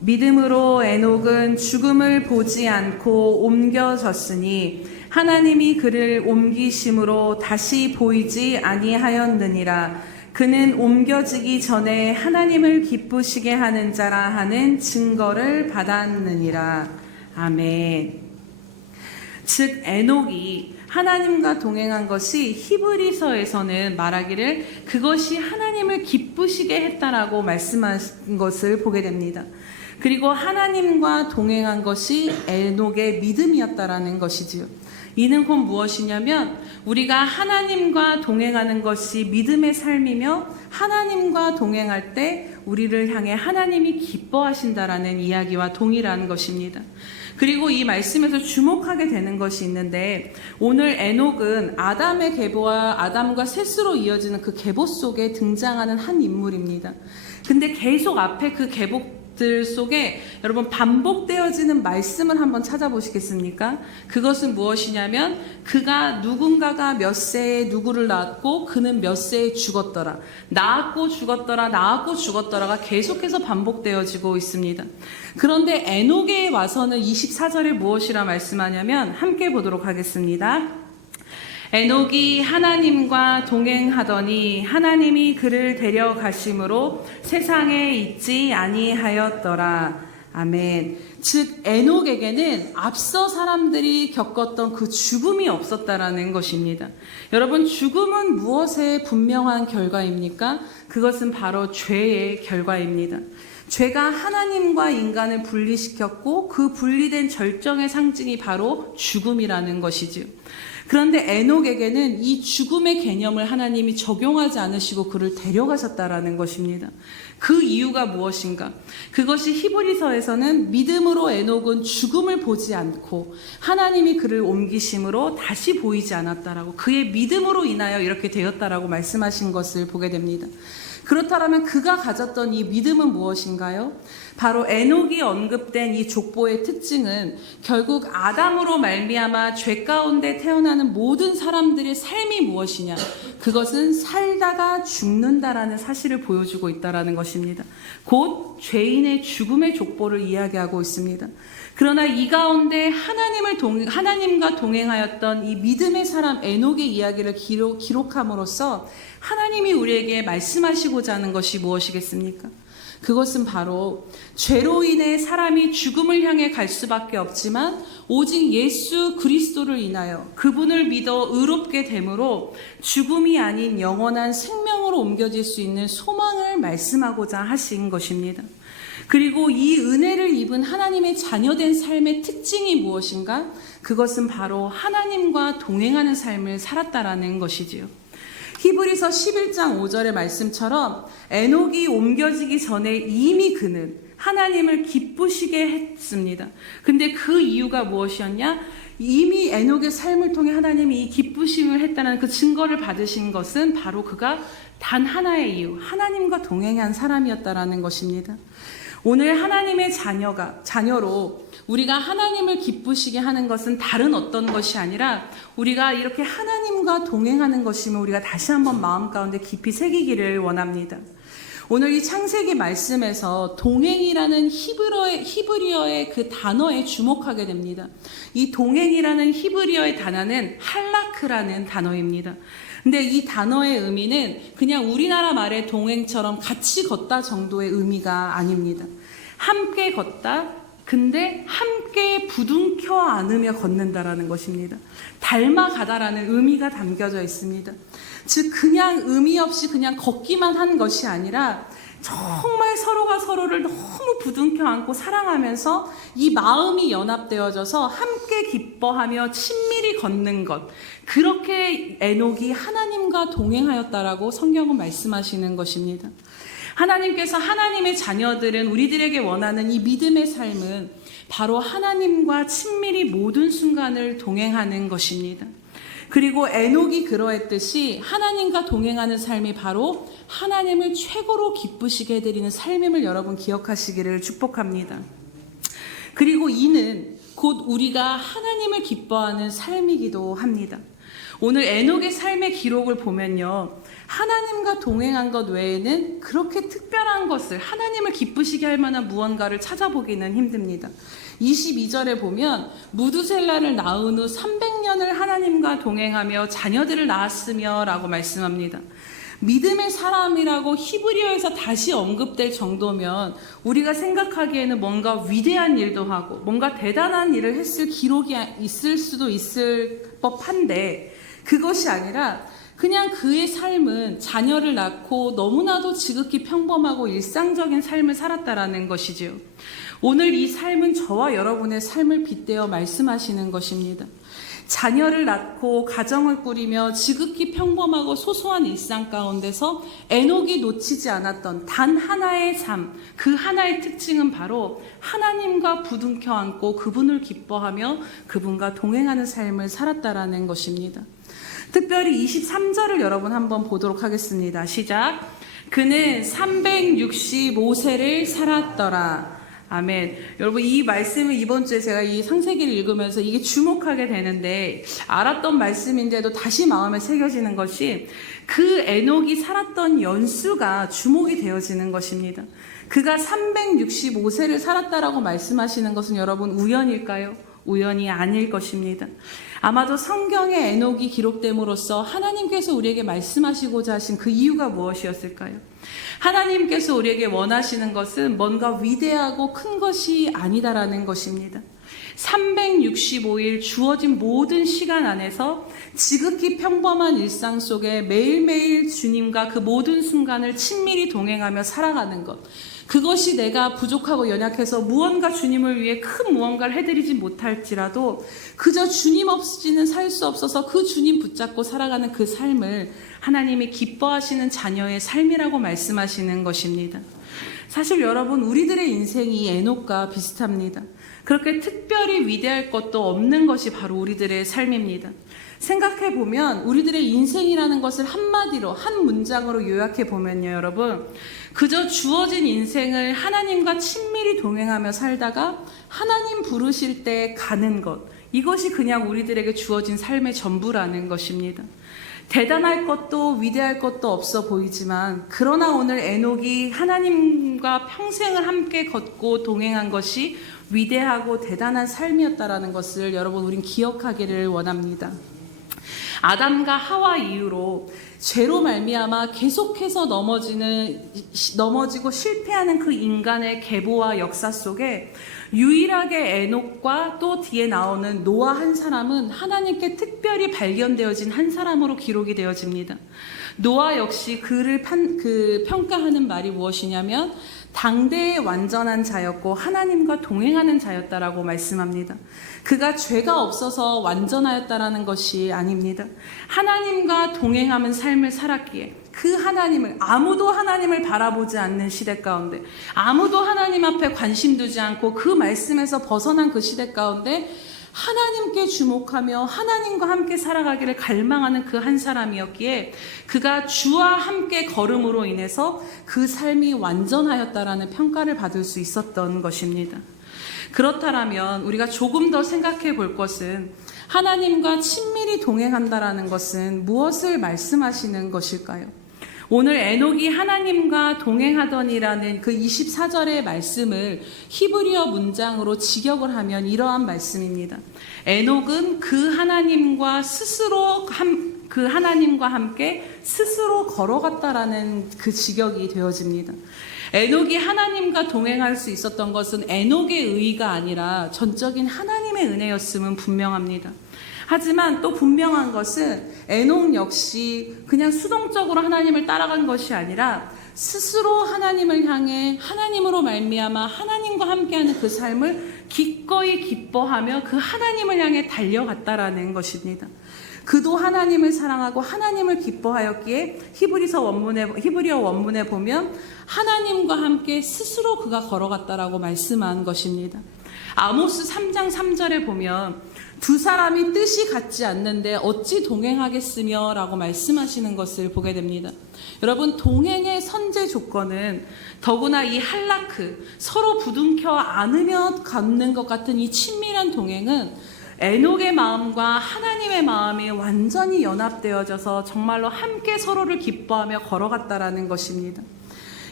믿음으로 에녹은 죽음을 보지 않고 옮겨졌으니 하나님이 그를 옮기심으로 다시 보이지 아니하였느니라. 그는 옮겨지기 전에 하나님을 기쁘시게 하는 자라 하는 증거를 받았느니라. 아멘. 즉 에녹이 하나님과 동행한 것이 히브리서에서는 말하기를 그것이 하나님을 기쁘시게 했다라고 말씀한 것을 보게 됩니다. 그리고 하나님과 동행한 것이 에녹의 믿음이었다라는 것이지요. 이는 곧 무엇이냐면 우리가 하나님과 동행하는 것이 믿음의 삶이며 하나님과 동행할 때 우리를 향해 하나님이 기뻐하신다라는 이야기와 동일한 것입니다. 그리고 이 말씀에서 주목하게 되는 것이 있는데 오늘 에녹은 아담의 계보와 아담과 셋으로 이어지는 그 계보 속에 등장하는 한 인물입니다. 근데 계속 앞에 그 들 속에 여러분 반복되어지는 말씀을 한번 찾아보시겠습니까? 그것은 무엇이냐면 그가 누군가가 몇 세에 누구를 낳았고 그는 몇 세에 죽었더라. 낳았고 죽었더라. 낳았고 죽었더라가 계속해서 반복되어지고 있습니다. 그런데 에녹에 와서는 24절에 무엇이라 말씀하냐면 함께 보도록 하겠습니다. 에녹이 하나님과 동행하더니 하나님이 그를 데려가심으로 세상에 있지 아니하였더라. 아멘. 즉 에녹에게는 앞서 사람들이 겪었던 그 죽음이 없었다라는 것입니다. 여러분, 죽음은 무엇의 분명한 결과입니까? 그것은 바로 죄의 결과입니다. 죄가 하나님과 인간을 분리시켰고 그 분리된 절정의 상징이 바로 죽음이라는 것이지요. 그런데 에녹에게는 이 죽음의 개념을 하나님이 적용하지 않으시고 그를 데려가셨다라는 것입니다. 그 이유가 무엇인가? 그것이 히브리서에서는 믿음으로 에녹은 죽음을 보지 않고 하나님이 그를 옮기심으로 다시 보이지 않았다라고, 그의 믿음으로 인하여 이렇게 되었다라고 말씀하신 것을 보게 됩니다. 그렇다면 그가 가졌던 이 믿음은 무엇인가요? 바로 에녹이 언급된 이 족보의 특징은 결국 아담으로 말미암아 죄 가운데 태어나는 모든 사람들의 삶이 무엇이냐? 그것은 살다가 죽는다라는 사실을 보여주고 있다라는 것입니다. 곧 죄인의 죽음의 족보를 이야기하고 있습니다. 그러나 이 가운데 하나님과 동행하였던 이 믿음의 사람 에녹의 이야기를 기록함으로써 하나님이 우리에게 말씀하시고자 하는 것이 무엇이겠습니까? 그것은 바로 죄로 인해 사람이 죽음을 향해 갈 수밖에 없지만 오직 예수 그리스도를 인하여 그분을 믿어 의롭게 됨으로 죽음이 아닌 영원한 생명으로 옮겨질 수 있는 소망을 말씀하고자 하신 것입니다. 그리고 이 은혜를 입은 하나님의 자녀된 삶의 특징이 무엇인가? 그것은 바로 하나님과 동행하는 삶을 살았다라는 것이지요. 히브리서 11장 5절의 말씀처럼 에녹이 옮겨지기 전에 이미 그는 하나님을 기쁘시게 했습니다. 근데 그 이유가 무엇이었냐? 이미 에녹의 삶을 통해 하나님이 이 기쁘심을 했다는 그 증거를 받으신 것은 바로 그가 단 하나의 이유, 하나님과 동행한 사람이었다라는 것입니다. 오늘 하나님의 자녀로 우리가 하나님을 기쁘시게 하는 것은 다른 어떤 것이 아니라 우리가 이렇게 하나님과 동행하는 것임을 우리가 다시 한번 마음 가운데 깊이 새기기를 원합니다. 오늘 이 창세기 말씀에서 동행이라는 히브리어의 그 단어에 주목하게 됩니다. 이 동행이라는 히브리어의 단어는 할라크라는 단어입니다. 근데 이 단어의 의미는 그냥 우리나라 말의 동행처럼 같이 걷다 정도의 의미가 아닙니다. 함께 걷다, 근데 함께 부둥켜 안으며 걷는다라는 것입니다. 닮아가다라는 의미가 담겨져 있습니다. 즉 그냥 의미 없이 그냥 걷기만 한 것이 아니라 정말 서로가 서로를 너무 부둥켜 안고 사랑하면서 이 마음이 연합되어져서 함께 기뻐하며 친밀히 걷는 것, 그렇게 에녹이 하나님과 동행하였다라고 성경은 말씀하시는 것입니다. 하나님께서 하나님의 자녀들은 우리들에게 원하는 이 믿음의 삶은 바로 하나님과 친밀히 모든 순간을 동행하는 것입니다. 그리고 에녹이 그러했듯이 하나님과 동행하는 삶이 바로 하나님을 최고로 기쁘시게 해드리는 삶임을 여러분 기억하시기를 축복합니다. 그리고 이는 곧 우리가 하나님을 기뻐하는 삶이기도 합니다. 오늘 에녹의 삶의 기록을 보면요, 하나님과 동행한 것 외에는 그렇게 특별한 것을, 하나님을 기쁘시게 할 만한 무언가를 찾아보기는 힘듭니다. 22절에 보면 무두셀라를 낳은 후 300년을 하나님과 동행하며 자녀들을 낳았으며 라고 말씀합니다. 믿음의 사람이라고 히브리어에서 다시 언급될 정도면 우리가 생각하기에는 뭔가 위대한 일도 하고 뭔가 대단한 일을 했을 기록이 있을 수도 있을 법한데, 그것이 아니라 그냥 그의 삶은 자녀를 낳고 너무나도 지극히 평범하고 일상적인 삶을 살았다라는 것이지요. 오늘 이 삶은 저와 여러분의 삶을 빗대어 말씀하시는 것입니다. 자녀를 낳고 가정을 꾸리며 지극히 평범하고 소소한 일상 가운데서 에녹이 놓치지 않았던 단 하나의 삶, 그 하나의 특징은 바로 하나님과 부둥켜 안고 그분을 기뻐하며 그분과 동행하는 삶을 살았다라는 것입니다. 특별히 23절을 여러분 한번 보도록 하겠습니다. 시작. 그는 365세를 살았더라. 아멘. 여러분, 이 말씀을 이번 주에 제가 이 창세기를 읽으면서 이게 주목하게 되는데, 알았던 말씀인데도 다시 마음에 새겨지는 것이 그 에녹이 살았던 연수가 주목이 되어지는 것입니다. 그가 365세를 살았다라고 말씀하시는 것은 여러분 우연일까요? 우연이 아닐 것입니다. 아마도 성경에 에녹이 기록됨으로써 하나님께서 우리에게 말씀하시고자 하신 그 이유가 무엇이었을까요? 하나님께서 우리에게 원하시는 것은 뭔가 위대하고 큰 것이 아니다라는 것입니다. 365일 주어진 모든 시간 안에서 지극히 평범한 일상 속에 매일매일 주님과 그 모든 순간을 친밀히 동행하며 살아가는 것, 그것이 내가 부족하고 연약해서 무언가 주님을 위해 큰 무언가를 해드리지 못할지라도 그저 주님 없이는 살 수 없어서 그 주님 붙잡고 살아가는 그 삶을 하나님이 기뻐하시는 자녀의 삶이라고 말씀하시는 것입니다. 사실 여러분, 우리들의 인생이 에녹과 비슷합니다. 그렇게 특별히 위대할 것도 없는 것이 바로 우리들의 삶입니다. 생각해보면 우리들의 인생이라는 것을 한마디로, 한 문장으로 요약해보면요, 여러분, 그저 주어진 인생을 하나님과 친밀히 동행하며 살다가 하나님 부르실 때 가는 것, 이것이 그냥 우리들에게 주어진 삶의 전부라는 것입니다. 대단할 것도 위대할 것도 없어 보이지만, 그러나 오늘 에녹이 하나님과 평생을 함께 걷고 동행한 것이 위대하고 대단한 삶이었다라는 것을 여러분, 우린 기억하기를 원합니다. 아담과 하와 이후로 죄로 말미암아 계속해서 넘어지고 실패하는 그 인간의 계보와 역사 속에 유일하게 에녹과 또 뒤에 나오는 노아 한 사람은 하나님께 특별히 발견되어진 한 사람으로 기록이 되어집니다. 노아 역시 그를 평가하는 말이 무엇이냐면 당대의 완전한 자였고 하나님과 동행하는 자였다라고 말씀합니다. 그가 죄가 없어서 완전하였다라는 것이 아닙니다. 하나님과 동행하는 삶을 살았기에 그 하나님을, 아무도 하나님을 바라보지 않는 시대 가운데, 아무도 하나님 앞에 관심 두지 않고 그 말씀에서 벗어난 그 시대 가운데 하나님께 주목하며 하나님과 함께 살아가기를 갈망하는 그 한 사람이었기에 그가 주와 함께 걸음으로 인해서 그 삶이 완전하였다라는 평가를 받을 수 있었던 것입니다. 그렇다면 우리가 조금 더 생각해 볼 것은, 하나님과 친밀히 동행한다라는 것은 무엇을 말씀하시는 것일까요? 오늘 에녹이 하나님과 동행하더니라는 그 24절의 말씀을 히브리어 문장으로 직역을 하면 이러한 말씀입니다. 에녹은 그 하나님과 함께 스스로 걸어갔다라는 그 직역이 되어집니다. 에녹이 하나님과 동행할 수 있었던 것은 에녹의 의가 아니라 전적인 하나님의 은혜였음은 분명합니다. 하지만 또 분명한 것은 에녹 역시 그냥 수동적으로 하나님을 따라간 것이 아니라 스스로 하나님을 향해 하나님으로 말미암아 하나님과 함께하는 그 삶을 기꺼이 기뻐하며 그 하나님을 향해 달려갔다라는 것입니다. 그도 하나님을 사랑하고 하나님을 기뻐하였기에 히브리어 원문에 보면 하나님과 함께 스스로 그가 걸어갔다라고 말씀한 것입니다. 아모스 3장 3절에 보면 두 사람이 뜻이 같지 않는데 어찌 동행하겠으며 라고 말씀하시는 것을 보게 됩니다. 여러분, 동행의 선제 조건은 더구나 이 할라크, 서로 부둥켜 안으며 걷는 것 같은 이 친밀한 동행은 에녹의 마음과 하나님의 마음이 완전히 연합되어져서 정말로 함께 서로를 기뻐하며 걸어갔다라는 것입니다.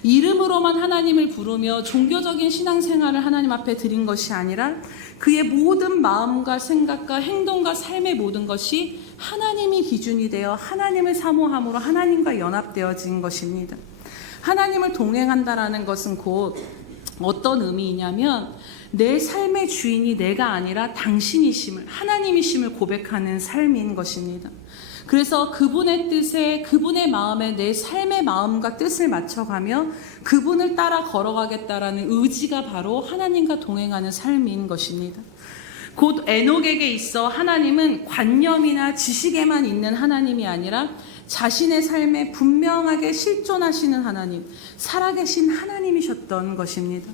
이름으로만 하나님을 부르며 종교적인 신앙생활을 하나님 앞에 드린 것이 아니라 그의 모든 마음과 생각과 행동과 삶의 모든 것이 하나님이 기준이 되어 하나님을 사모함으로 하나님과 연합되어진 것입니다. 하나님을 동행한다라는 것은 곧 어떤 의미이냐면 내 삶의 주인이 내가 아니라 당신이심을, 하나님이심을 고백하는 삶인 것입니다. 그래서 그분의 뜻에, 그분의 마음에 내 삶의 마음과 뜻을 맞춰가며 그분을 따라 걸어가겠다라는 의지가 바로 하나님과 동행하는 삶인 것입니다. 곧 에녹에게 있어 하나님은 관념이나 지식에만 있는 하나님이 아니라 자신의 삶에 분명하게 실존하시는 하나님, 살아계신 하나님이셨던 것입니다.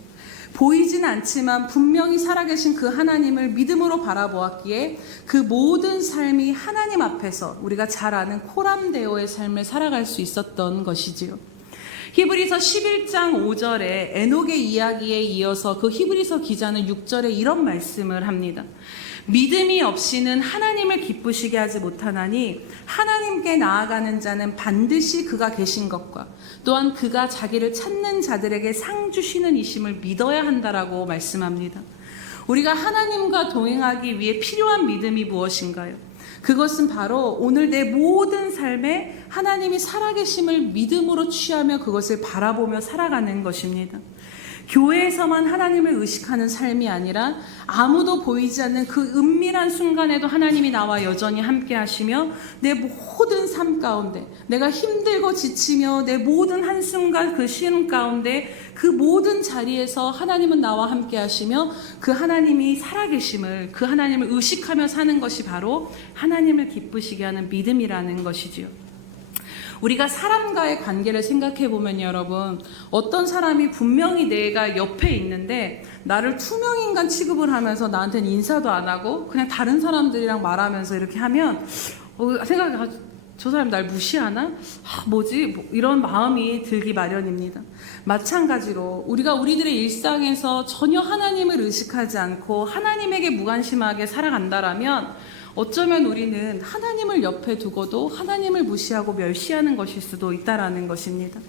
보이진 않지만 분명히 살아계신 그 하나님을 믿음으로 바라보았기에 그 모든 삶이 하나님 앞에서 우리가 잘 아는 코람데오의 삶을 살아갈 수 있었던 것이지요. 히브리서 11장 5절에 에녹의 이야기에 이어서 그 히브리서 기자는 6절에 이런 말씀을 합니다. 믿음이 없이는 하나님을 기쁘시게 하지 못하나니 하나님께 나아가는 자는 반드시 그가 계신 것과 또한 그가 자기를 찾는 자들에게 상 주시는 이심을 믿어야 한다라고 말씀합니다. 우리가 하나님과 동행하기 위해 필요한 믿음이 무엇인가요? 그것은 바로 오늘 내 모든 삶에 하나님이 살아계심을 믿음으로 취하며 그것을 바라보며 살아가는 것입니다. 교회에서만 하나님을 의식하는 삶이 아니라 아무도 보이지 않는 그 은밀한 순간에도 하나님이 나와 여전히 함께 하시며 내 모든 삶 가운데 내가 힘들고 지치며 내 모든 한순간 그 쉬는 가운데 그 모든 자리에서 하나님은 나와 함께 하시며 그 하나님이 살아계심을 그 하나님을 의식하며 사는 것이 바로 하나님을 기쁘시게 하는 믿음이라는 것이지요. 우리가 사람과의 관계를 생각해 보면 여러분, 어떤 사람이 분명히 내가 옆에 있는데 나를 투명인간 취급을 하면서 나한테는 인사도 안 하고 그냥 다른 사람들이랑 말하면서 이렇게 하면 생각해, 저 사람 날 무시하나? 뭐지? 이런 마음이 들기 마련입니다. 마찬가지로 우리가 우리들의 일상에서 전혀 하나님을 의식하지 않고 하나님에게 무관심하게 살아간다라면 어쩌면 우리는 하나님을 옆에 두고도 하나님을 무시하고 멸시하는 것일 수도 있다라는 것입니다.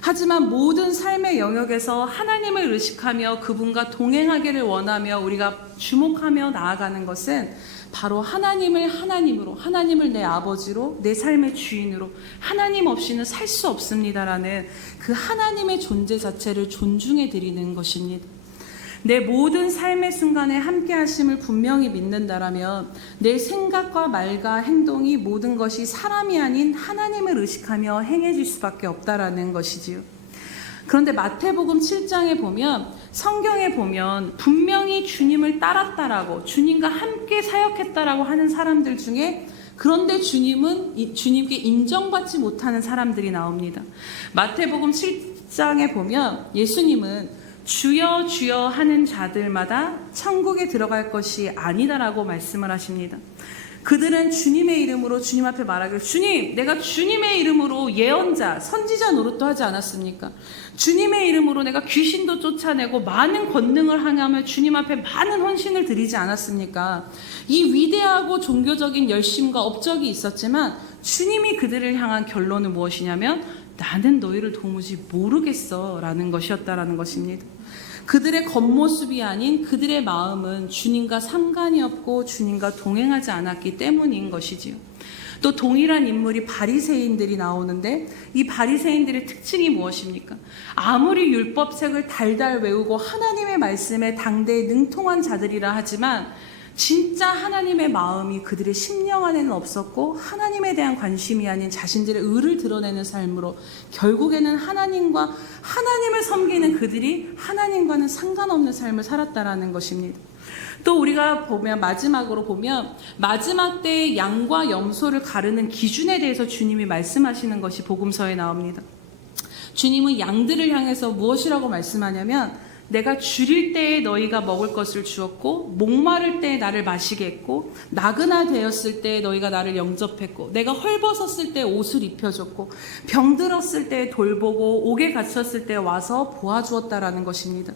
하지만 모든 삶의 영역에서 하나님을 의식하며 그분과 동행하기를 원하며 우리가 주목하며 나아가는 것은 바로 하나님을 하나님으로, 하나님을 내 아버지로, 내 삶의 주인으로 하나님 없이는 살 수 없습니다라는 그 하나님의 존재 자체를 존중해 드리는 것입니다. 내 모든 삶의 순간에 함께 하심을 분명히 믿는다라면 내 생각과 말과 행동이 모든 것이 사람이 아닌 하나님을 의식하며 행해질 수밖에 없다라는 것이지요. 그런데 마태복음 7장에 보면 성경에 보면 분명히 주님을 따랐다라고 주님과 함께 사역했다라고 하는 사람들 중에 그런데 주님께 인정받지 못하는 사람들이 나옵니다. 마태복음 7장에 보면 예수님은 주여 주여 하는 자들마다 천국에 들어갈 것이 아니다라고 말씀을 하십니다. 그들은 주님의 이름으로 주님 앞에 말하기를 주님, 내가 주님의 이름으로 예언자, 선지자 노릇도 하지 않았습니까? 주님의 이름으로 내가 귀신도 쫓아내고 많은 권능을 행하며 주님 앞에 많은 헌신을 드리지 않았습니까? 이 위대하고 종교적인 열심과 업적이 있었지만 주님이 그들을 향한 결론은 무엇이냐면 나는 너희를 도무지 모르겠어 라는 것이었다라는 것입니다. 그들의 겉모습이 아닌 그들의 마음은 주님과 상관이 없고 주님과 동행하지 않았기 때문인 것이지요. 또 동일한 인물이 바리새인들이 나오는데 이 바리새인들의 특징이 무엇입니까? 아무리 율법책을 달달 외우고 하나님의 말씀에 당대에 능통한 자들이라 하지만 진짜 하나님의 마음이 그들의 심령 안에는 없었고 하나님에 대한 관심이 아닌 자신들의 의를 드러내는 삶으로 결국에는 하나님을 섬기는 그들이 하나님과는 상관없는 삶을 살았다라는 것입니다. 또 우리가 보면 마지막으로 보면 마지막 때의 양과 염소를 가르는 기준에 대해서 주님이 말씀하시는 것이 복음서에 나옵니다. 주님은 양들을 향해서 무엇이라고 말씀하냐면 내가 줄일 때에 너희가 먹을 것을 주었고 목마를 때에 나를 마시게 했고 나그나 되었을 때에 너희가 나를 영접했고 내가 헐벗었을 때 옷을 입혀줬고 병들었을 때에 돌보고 옥에 갇혔을 때 와서 보아주었다라는 것입니다.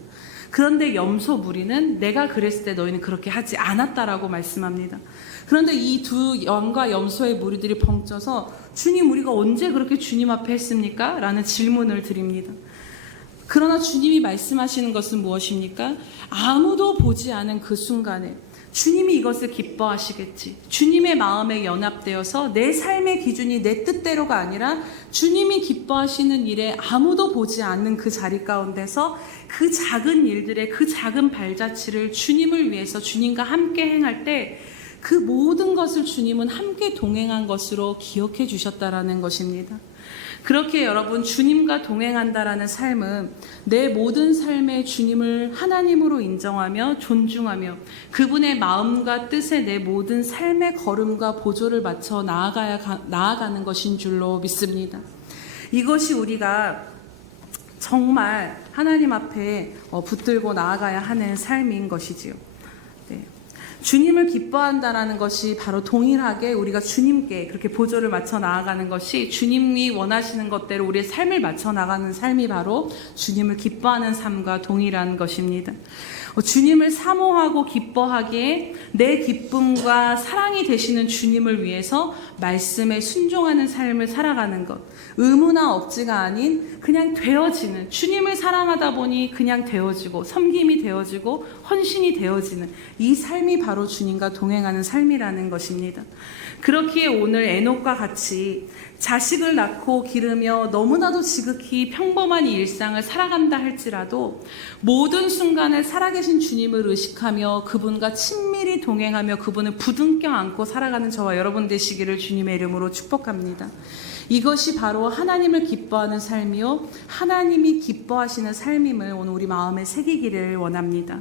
그런데 염소 무리는 내가 그랬을 때 너희는 그렇게 하지 않았다라고 말씀합니다. 그런데 이 두 양과 염소의 무리들이 벙쪄서 주님 우리가 언제 그렇게 주님 앞에 했습니까? 라는 질문을 드립니다. 그러나 주님이 말씀하시는 것은 무엇입니까? 아무도 보지 않은 그 순간에 주님이 이것을 기뻐하시겠지. 주님의 마음에 연합되어서 내 삶의 기준이 내 뜻대로가 아니라 주님이 기뻐하시는 일에 아무도 보지 않는 그 자리 가운데서 그 작은 일들의 그 작은 발자취를 주님을 위해서 주님과 함께 행할 때 그 모든 것을 주님은 함께 동행한 것으로 기억해 주셨다라는 것입니다. 그렇게 여러분 주님과 동행한다라는 삶은 내 모든 삶에 주님을 하나님으로 인정하며 존중하며 그분의 마음과 뜻에 내 모든 삶의 걸음과 보조를 맞춰 나아가는 것인 줄로 믿습니다. 이것이 우리가 정말 하나님 앞에 붙들고 나아가야 하는 삶인 것이지요. 네. 주님을 기뻐한다라는 것이 바로 동일하게 우리가 주님께 그렇게 보조를 맞춰 나아가는 것이 주님이 원하시는 것대로 우리의 삶을 맞춰 나가는 삶이 바로 주님을 기뻐하는 삶과 동일한 것입니다. 주님을 사모하고 기뻐하기에 내 기쁨과 사랑이 되시는 주님을 위해서 말씀에 순종하는 삶을 살아가는 것. 의무나 억지가 아닌 그냥 되어지는, 주님을 사랑하다 보니 그냥 되어지고 섬김이 되어지고 헌신이 되어지는 이 삶이 바로 주님과 동행하는 삶이라는 것입니다. 그렇기에 오늘 에녹과 같이 자식을 낳고 기르며 너무나도 지극히 평범한 이 일상을 살아간다 할지라도 모든 순간을 살아계신 주님을 의식하며 그분과 친밀히 동행하며 그분을 부둥켜 안고 살아가는 저와 여러분 되시기를 주님의 이름으로 축복합니다. 이것이 바로 하나님을 기뻐하는 삶이요 하나님이 기뻐하시는 삶임을 오늘 우리 마음에 새기기를 원합니다.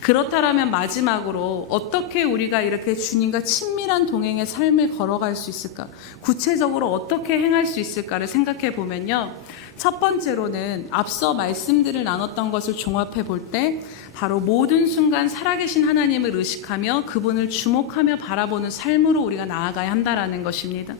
그렇다면 마지막으로 어떻게 우리가 이렇게 주님과 친밀한 동행의 삶을 걸어갈 수 있을까? 구체적으로 어떻게 행할 수 있을까를 생각해 보면요. 첫 번째로는 앞서 말씀들을 나눴던 것을 종합해 볼 때 바로 모든 순간 살아계신 하나님을 의식하며 그분을 주목하며 바라보는 삶으로 우리가 나아가야 한다라는 것입니다.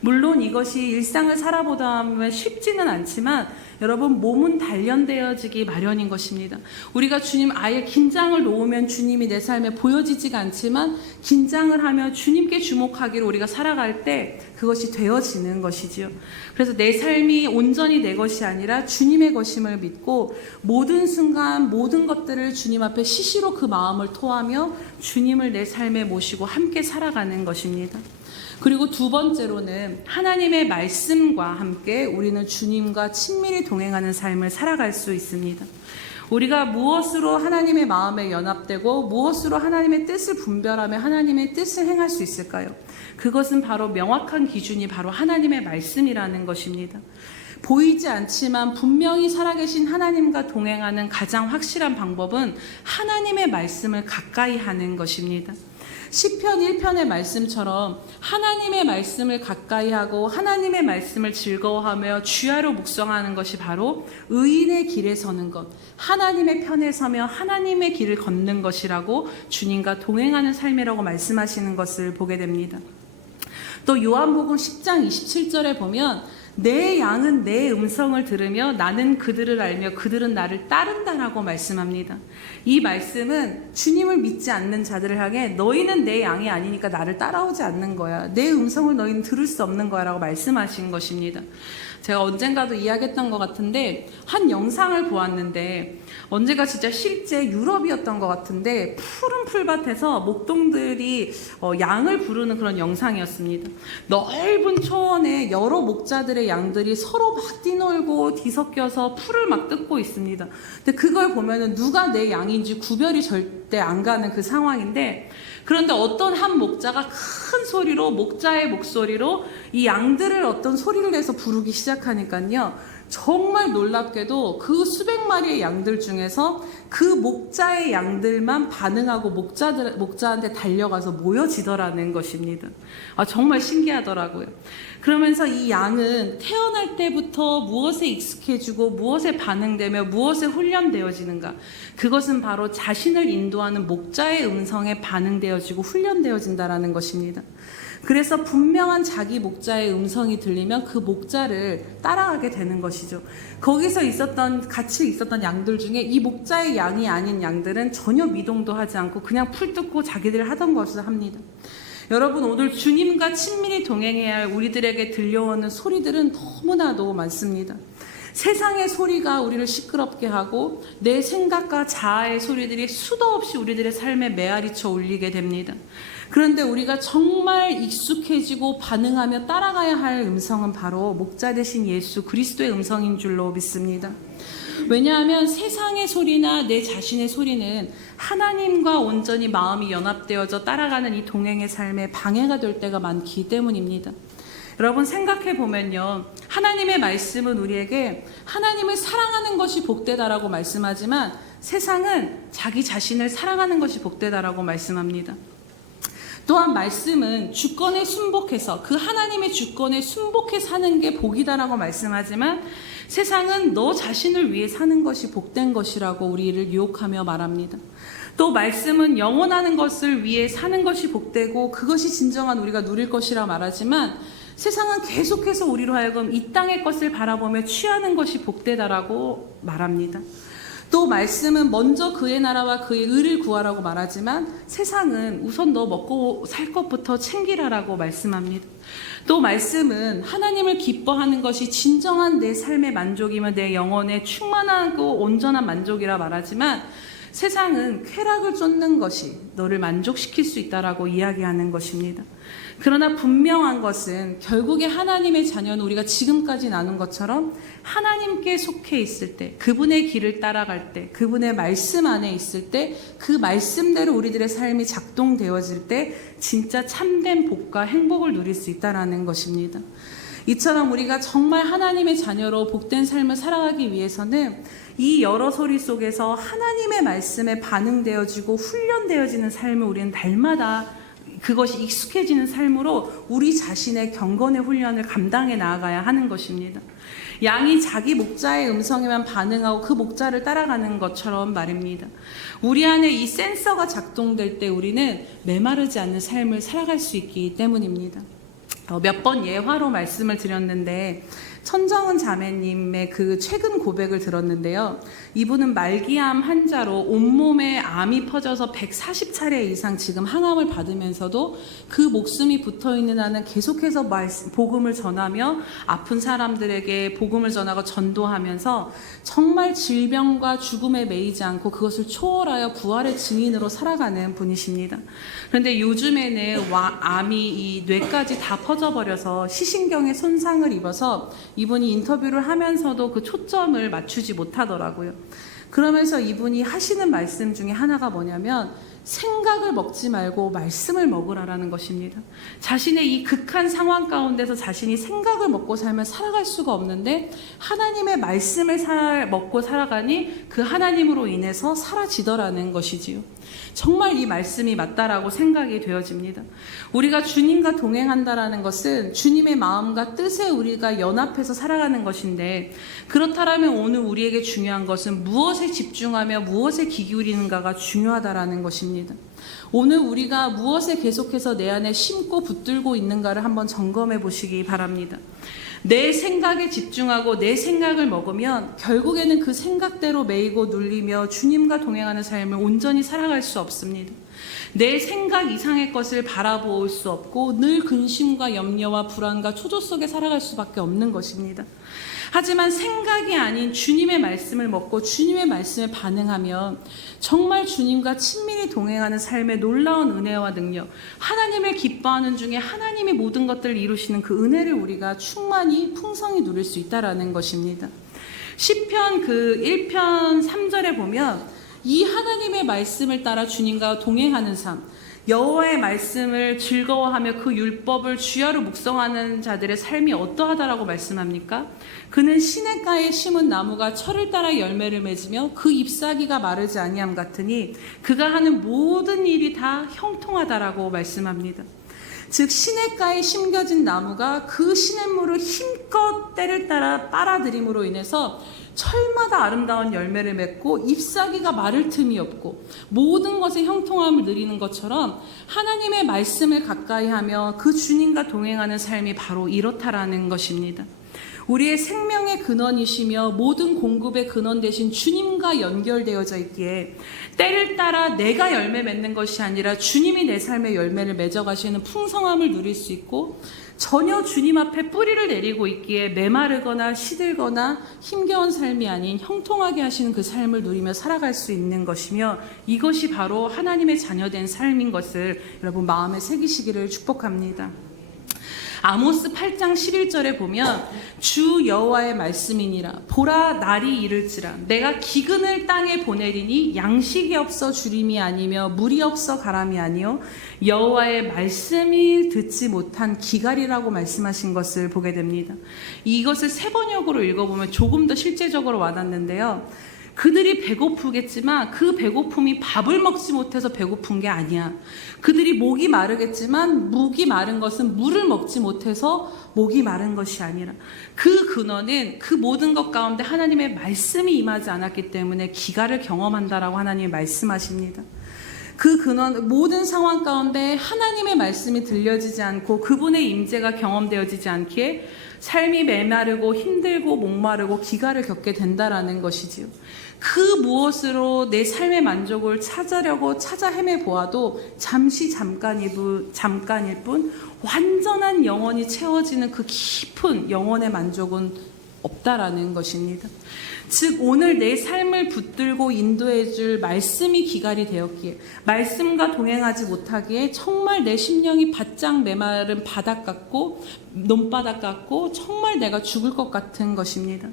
물론 이것이 일상을 살아보다 보면 쉽지는 않지만 여러분 몸은 단련되어지기 마련인 것입니다. 우리가 주님 아예 긴장을 놓으면 주님이 내 삶에 보여지지가 않지만 긴장을 하며 주님께 주목하기로 우리가 살아갈 때 그것이 되어지는 것이지요. 그래서 내 삶이 온전히 내 것이 아니라 주님의 것임을 믿고 모든 순간 모든 것들을 주님 앞에 시시로 그 마음을 토하며 주님을 내 삶에 모시고 함께 살아가는 것입니다. 그리고 두 번째로는 하나님의 말씀과 함께 우리는 주님과 친밀히 동행하는 삶을 살아갈 수 있습니다. 우리가 무엇으로 하나님의 마음에 연합되고 무엇으로 하나님의 뜻을 분별하며 하나님의 뜻을 행할 수 있을까요? 그것은 바로 명확한 기준이 바로 하나님의 말씀이라는 것입니다. 보이지 않지만 분명히 살아계신 하나님과 동행하는 가장 확실한 방법은 하나님의 말씀을 가까이 하는 것입니다. 시편 1편의 말씀처럼 하나님의 말씀을 가까이 하고 하나님의 말씀을 즐거워하며 주야로 묵상하는 것이 바로 의인의 길에 서는 것, 하나님의 편에 서며 하나님의 길을 걷는 것이라고 주님과 동행하는 삶이라고 말씀하시는 것을 보게 됩니다. 또 요한복음 10장 27절에 보면 내 양은 내 음성을 들으며 나는 그들을 알며 그들은 나를 따른다라고 말씀합니다. 이 말씀은 주님을 믿지 않는 자들을 향해 너희는 내 양이 아니니까 나를 따라오지 않는 거야. 내 음성을 너희는 들을 수 없는 거야 라고 말씀하신 것입니다. 제가 언젠가도 이야기했던 것 같은데 한 영상을 보았는데 언제가 진짜 실제 유럽이었던 것 같은데 푸른 풀밭에서 목동들이 양을 부르는 그런 영상이었습니다. 넓은 초원에 여러 목자들의 양들이 서로 막 뛰놀고 뒤섞여서 풀을 막 뜯고 있습니다. 근데 그걸 보면은 누가 내 양인지 구별이 절대 안 가는 그 상황인데 그런데 어떤 한 목자가 큰 소리로 목자의 목소리로 이 양들을 어떤 소리를 내서 부르기 시작하니까요. 정말 놀랍게도 그 수백 마리의 양들 중에서 그 목자의 양들만 반응하고 목자한테 달려가서 모여지더라는 것입니다. 정말 신기하더라고요. 그러면서 이 양은 태어날 때부터 무엇에 익숙해지고 무엇에 반응되며 무엇에 훈련되어지는가? 그것은 바로 자신을 인도하는 목자의 음성에 반응되어지고 훈련되어진다라는 것입니다. 그래서 분명한 자기 목자의 음성이 들리면 그 목자를 따라가게 되는 것이죠. 거기서 같이 있었던 양들 중에 이 목자의 양이 아닌 양들은 전혀 미동도 하지 않고 그냥 풀 뜯고 자기들 하던 것을 합니다. 여러분 오늘 주님과 친밀히 동행해야 할 우리들에게 들려오는 소리들은 너무나도 많습니다. 세상의 소리가 우리를 시끄럽게 하고 내 생각과 자아의 소리들이 수도 없이 우리들의 삶에 메아리쳐 울리게 됩니다. 그런데 우리가 정말 익숙해지고 반응하며 따라가야 할 음성은 바로 목자 되신 예수 그리스도의 음성인 줄로 믿습니다. 왜냐하면 세상의 소리나 내 자신의 소리는 하나님과 온전히 마음이 연합되어져 따라가는 이 동행의 삶에 방해가 될 때가 많기 때문입니다. 여러분 생각해 보면요. 하나님의 말씀은 우리에게 하나님을 사랑하는 것이 복되다라고 말씀하지만 세상은 자기 자신을 사랑하는 것이 복되다라고 말씀합니다. 또한 말씀은 주권에 순복해서 그 하나님의 주권에 순복해 사는 게 복이다라고 말씀하지만 세상은 너 자신을 위해 사는 것이 복된 것이라고 우리를 유혹하며 말합니다. 또 말씀은 영원하는 것을 위해 사는 것이 복되고 그것이 진정한 우리가 누릴 것이라 말하지만 세상은 계속해서 우리로 하여금 이 땅의 것을 바라보며 취하는 것이 복되다라고 말합니다. 또 말씀은 먼저 그의 나라와 그의 의를 구하라고 말하지만 세상은 우선 너 먹고 살 것부터 챙기라라고 말씀합니다. 또 말씀은 하나님을 기뻐하는 것이 진정한 내 삶의 만족이며 내 영혼의 충만하고 온전한 만족이라 말하지만 세상은 쾌락을 쫓는 것이 너를 만족시킬 수 있다라고 이야기하는 것입니다. 그러나 분명한 것은 결국에 하나님의 자녀는 우리가 지금까지 나눈 것처럼 하나님께 속해 있을 때, 그분의 길을 따라갈 때, 그분의 말씀 안에 있을 때, 그 말씀대로 우리들의 삶이 작동되어질 때 진짜 참된 복과 행복을 누릴 수 있다는 것입니다. 이처럼 우리가 정말 하나님의 자녀로 복된 삶을 살아가기 위해서는 이 여러 소리 속에서 하나님의 말씀에 반응되어지고 훈련되어지는 삶을 우리는 날마다 그것이 익숙해지는 삶으로 우리 자신의 경건의 훈련을 감당해 나아가야 하는 것입니다. 양이 자기 목자의 음성에만 반응하고 그 목자를 따라가는 것처럼 말입니다. 우리 안에 이 센서가 작동될 때 우리는 메마르지 않는 삶을 살아갈 수 있기 때문입니다. 몇 번 예화로 말씀을 드렸는데 천정은 자매님의 그 최근 고백을 들었는데요. 이분은 말기암 환자로 온몸에 암이 퍼져서 140차례 이상 지금 항암을 받으면서도 그 목숨이 붙어있는 한은 계속해서 복음을 전하며 아픈 사람들에게 복음을 전하고 전도하면서 정말 질병과 죽음에 매이지 않고 그것을 초월하여 부활의 증인으로 살아가는 분이십니다. 그런데 요즘에는 암이 이 뇌까지 다 퍼져버려서 시신경에 손상을 입어서 이분이 인터뷰를 하면서도 그 초점을 맞추지 못하더라고요. 그러면서 이분이 하시는 말씀 중에 하나가 뭐냐면 생각을 먹지 말고 말씀을 먹으라라는 것입니다. 자신의 이 극한 상황 가운데서 자신이 생각을 먹고 살면 살아갈 수가 없는데 하나님의 말씀을 먹고 살아가니 그 하나님으로 인해서 사라지더라는 것이지요. 정말 이 말씀이 맞다라고 생각이 되어집니다. 우리가 주님과 동행한다라는 것은 주님의 마음과 뜻에 우리가 연합해서 살아가는 것인데 그렇다면 오늘 우리에게 중요한 것은 무엇에 집중하며 무엇에 귀 기울이는가가 중요하다라는 것입니다. 오늘 우리가 무엇에 계속해서 내 안에 심고 붙들고 있는가를 한번 점검해 보시기 바랍니다. 내 생각에 집중하고 내 생각을 먹으면 결국에는 그 생각대로 매이고 눌리며 주님과 동행하는 삶을 온전히 살아갈 수 없습니다. 내 생각 이상의 것을 바라볼 수 없고 늘 근심과 염려와 불안과 초조 속에 살아갈 수밖에 없는 것입니다. 하지만 생각이 아닌 주님의 말씀을 먹고 주님의 말씀에 반응하면 정말 주님과 친밀히 동행하는 삶의 놀라운 은혜와 능력, 하나님을 기뻐하는 중에 하나님이 모든 것들을 이루시는 그 은혜를 우리가 충만히 풍성히 누릴 수 있다는 것입니다. 시편 그 1편 3절에 보면 이 하나님의 말씀을 따라 주님과 동행하는 삶, 여호와의 말씀을 즐거워하며 그 율법을 주야로 묵상하는 자들의 삶이 어떠하다라고 말씀합니까? 그는 시냇가에 심은 나무가 철을 따라 열매를 맺으며 그 잎사귀가 마르지 아니함 같으니 그가 하는 모든 일이 다 형통하다라고 말씀합니다. 즉 시냇가에 심겨진 나무가 그 시냇물을 힘껏 때를 따라 빨아들임으로 인해서 철마다 아름다운 열매를 맺고 잎사귀가 마를 틈이 없고 모든 것의 형통함을 누리는 것처럼 하나님의 말씀을 가까이 하며 그 주님과 동행하는 삶이 바로 이렇다라는 것입니다. 우리의 생명의 근원이시며 모든 공급의 근원 되신 주님과 연결되어져 있기에 때를 따라 내가 열매 맺는 것이 아니라 주님이 내 삶의 열매를 맺어가시는 풍성함을 누릴 수 있고 전혀 주님 앞에 뿌리를 내리고 있기에 메마르거나 시들거나 힘겨운 삶이 아닌 형통하게 하시는 그 삶을 누리며 살아갈 수 있는 것이며 이것이 바로 하나님의 자녀된 삶인 것을 여러분 마음에 새기시기를 축복합니다. 아모스 8장 11절에 보면 주 여호와의 말씀이니라 보라 날이 이를지라 내가 기근을 땅에 보내리니 양식이 없어 주림이 아니며 물이 없어 가람이 아니요 여호와의 말씀이 듣지 못한 기갈이라고 말씀하신 것을 보게 됩니다. 이것을 세 번역으로 읽어보면 조금 더 실제적으로 와닿는데요. 그들이 배고프겠지만 그 배고픔이 밥을 먹지 못해서 배고픈 게 아니야. 그들이 목이 마르겠지만 목이 마른 것은 물을 먹지 못해서 목이 마른 것이 아니라 그 근원은 그 모든 것 가운데 하나님의 말씀이 임하지 않았기 때문에 기갈을 경험한다라고 하나님이 말씀하십니다. 그 근원 모든 상황 가운데 하나님의 말씀이 들려지지 않고 그분의 임재가 경험되어지지 않기에 삶이 메마르고 힘들고 목마르고 기갈을 겪게 된다라는 것이지요. 그 무엇으로 내 삶의 만족을 찾으려고 찾아 헤매 보아도 잠깐일 뿐 완전한 영혼이 채워지는 그 깊은 영혼의 만족은 없다라는 것입니다. 즉 오늘 내 삶을 붙들고 인도해 줄 말씀이 기갈이 되었기에 말씀과 동행하지 못하기에 정말 내 심령이 바짝 메마른 바닥 같고 논바닥 같고 정말 내가 죽을 것 같은 것입니다.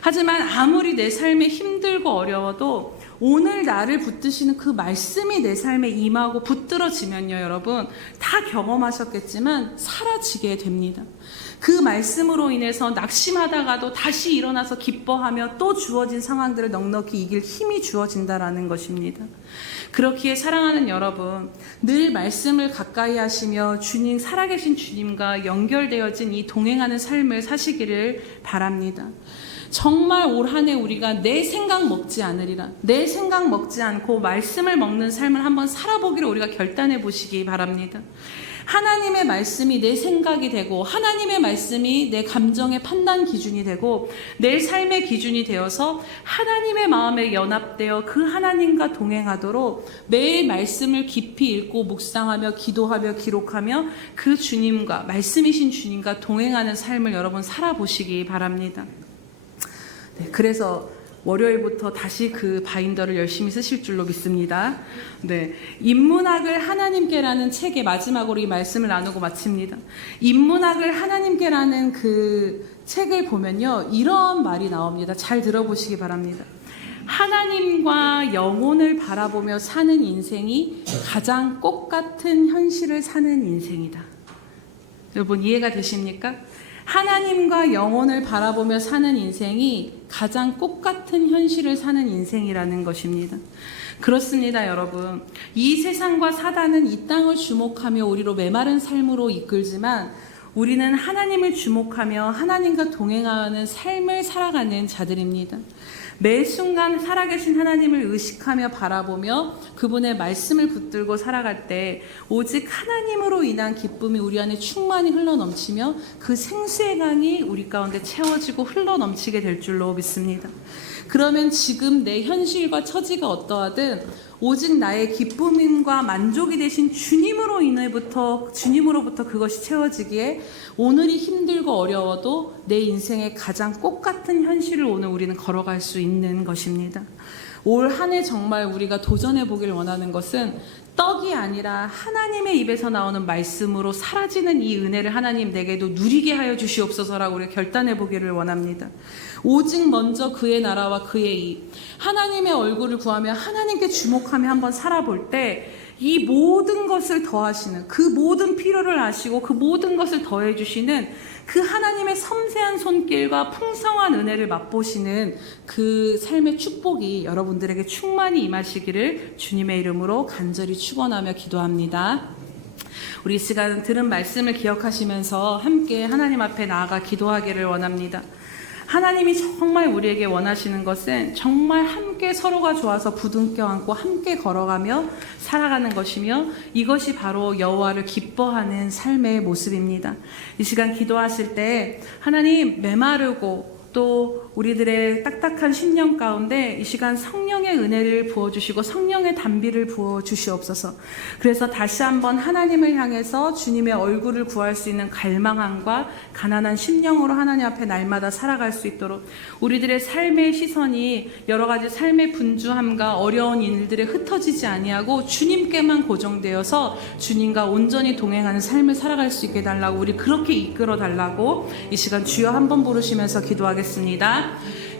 하지만 아무리 내 삶에 힘들고 어려워도 오늘 나를 붙드시는 그 말씀이 내 삶에 임하고 붙들어지면요, 여러분 다 경험하셨겠지만 사라지게 됩니다. 그 말씀으로 인해서 낙심하다가도 다시 일어나서 기뻐하며 또 주어진 상황들을 넉넉히 이길 힘이 주어진다라는 것입니다. 그렇기에 사랑하는 여러분, 늘 말씀을 가까이 하시며 주님, 살아계신 주님과 연결되어진 이 동행하는 삶을 사시기를 바랍니다. 정말 올 한 해 우리가 내 생각 먹지 않으리라, 내 생각 먹지 않고 말씀을 먹는 삶을 한번 살아보기를 우리가 결단해 보시기 바랍니다. 하나님의 말씀이 내 생각이 되고 하나님의 말씀이 내 감정의 판단 기준이 되고 내 삶의 기준이 되어서 하나님의 마음에 연합되어 그 하나님과 동행하도록 매일 말씀을 깊이 읽고 묵상하며 기도하며 기록하며 그 주님과 말씀이신 주님과 동행하는 삶을 여러분 살아보시기 바랍니다. 네, 그래서 월요일부터 다시 그 바인더를 열심히 쓰실 줄로 믿습니다. 네, 인문학을 하나님께라는 책의 마지막으로 이 말씀을 나누고 마칩니다. 인문학을 하나님께라는 그 책을 보면요, 이런 말이 나옵니다. 잘 들어보시기 바랍니다. 하나님과 영혼을 바라보며 사는 인생이 가장 꽃 같은 현실을 사는 인생이다. 여러분 이해가 되십니까? 하나님과 영혼을 바라보며 사는 인생이 가장 꽃 같은 현실을 사는 인생이라는 것입니다. 그렇습니다, 여러분. 이 세상과 사단은 이 땅을 주목하며 우리로 메마른 삶으로 이끌지만 우리는 하나님을 주목하며 하나님과 동행하는 삶을 살아가는 자들입니다. 매 순간 살아계신 하나님을 의식하며 바라보며 그분의 말씀을 붙들고 살아갈 때 오직 하나님으로 인한 기쁨이 우리 안에 충만히 흘러넘치며 그 생수의 강이 우리 가운데 채워지고 흘러넘치게 될 줄로 믿습니다. 그러면 지금 내 현실과 처지가 어떠하든 오직 나의 기쁨과 만족이 되신 주님으로부터 그것이 채워지기에 오늘이 힘들고 어려워도 내 인생의 가장 꽃 같은 현실을 오늘 우리는 걸어갈 수 있는 것입니다. 올 한 해 정말 우리가 도전해 보길 원하는 것은 떡이 아니라 하나님의 입에서 나오는 말씀으로 사라지는 이 은혜를 하나님 내게도 누리게 하여 주시옵소서라고 우리 결단해 보기를 원합니다. 오직 먼저 그의 나라와 그의 의, 하나님의 얼굴을 구하며 하나님께 주목하며 한번 살아볼 때 이 모든 것을 더하시는, 그 모든 필요를 아시고 그 모든 것을 더해 주시는 그 하나님의 섬세한 손길과 풍성한 은혜를 맛보시는 그 삶의 축복이 여러분들에게 충만히 임하시기를 주님의 이름으로 간절히 축원하며 기도합니다. 우리 이 시간 들은 말씀을 기억하시면서 함께 하나님 앞에 나아가 기도하기를 원합니다. 하나님이 정말 우리에게 원하시는 것은 정말 함께 서로가 좋아서 부둥켜 안고 함께 걸어가며 살아가는 것이며 이것이 바로 여호와를 기뻐하는 삶의 모습입니다. 이 시간 기도하실 때 하나님 메마르고 또 우리들의 딱딱한 심령 가운데 이 시간 성령의 은혜를 부어주시고 성령의 단비를 부어주시옵소서. 그래서 다시 한번 하나님을 향해서 주님의 얼굴을 구할 수 있는 갈망함과 가난한 심령으로 하나님 앞에 날마다 살아갈 수 있도록 우리들의 삶의 시선이 여러 가지 삶의 분주함과 어려운 일들에 흩어지지 아니하고 주님께만 고정되어서 주님과 온전히 동행하는 삶을 살아갈 수 있게 달라고 우리 그렇게 이끌어 달라고 이 시간 주여 한번 부르시면서 기도하겠습니다.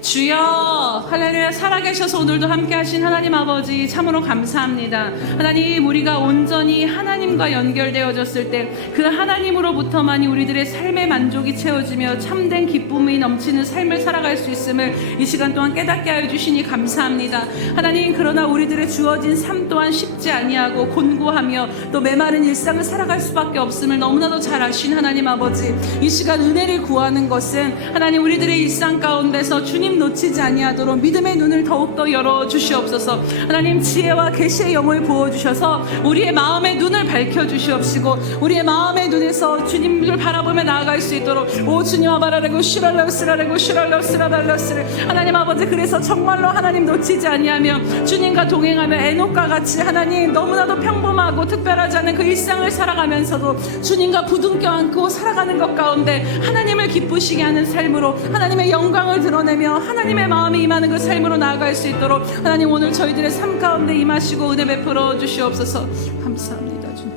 주여 할렐루야. 살아계셔서 오늘도 함께 하신 하나님 아버지 참으로 감사합니다. 하나님, 우리가 온전히 하나님과 연결되어졌을 때 그 하나님으로부터만이 우리들의 삶의 만족이 채워지며 참된 기쁨이 넘치는 삶을 살아갈 수 있음을 이 시간 동안 깨닫게 하여 주시니 감사합니다. 하나님, 그러나 우리들의 주어진 삶 또한 쉽지 아니하고 곤고하며 또 메마른 일상을 살아갈 수밖에 없음을 너무나도 잘 아신 하나님 아버지, 이 시간 은혜를 구하는 것은 하나님 우리들의 일상 가운데서 주님 놓치지 아니하도록 믿음의 눈을 더욱더 열어 주시옵소서. 하나님, 지혜와 계시의 영을 부어주셔서 우리의 마음의 눈을 밝혀 주시옵시고 우리의 마음의 눈에서 주님을 바라보며 나아갈 수 있도록 오 주님 아바라레고 슈랄라스라레고 슈랄라스라달라스를 하나님 아버지, 그래서 정말로 하나님 놓치지 아니하며 주님과 동행하며 에녹과 같이 하나님 너무나도 평범하고 특별하지 않은 그 일상을 살아가면서도 주님과 부둥켜 안고 살아가는 것 가운데 하나님을 기쁘시게 하는 삶으로 하나님의 영광을 드러내며 하나님의 마음이 임하는 그 삶으로 나아갈 수 있도록 하나님 오늘 저희들의 삶 가운데 임하시고 은혜 베풀어 주시옵소서. 감사합니다 주님.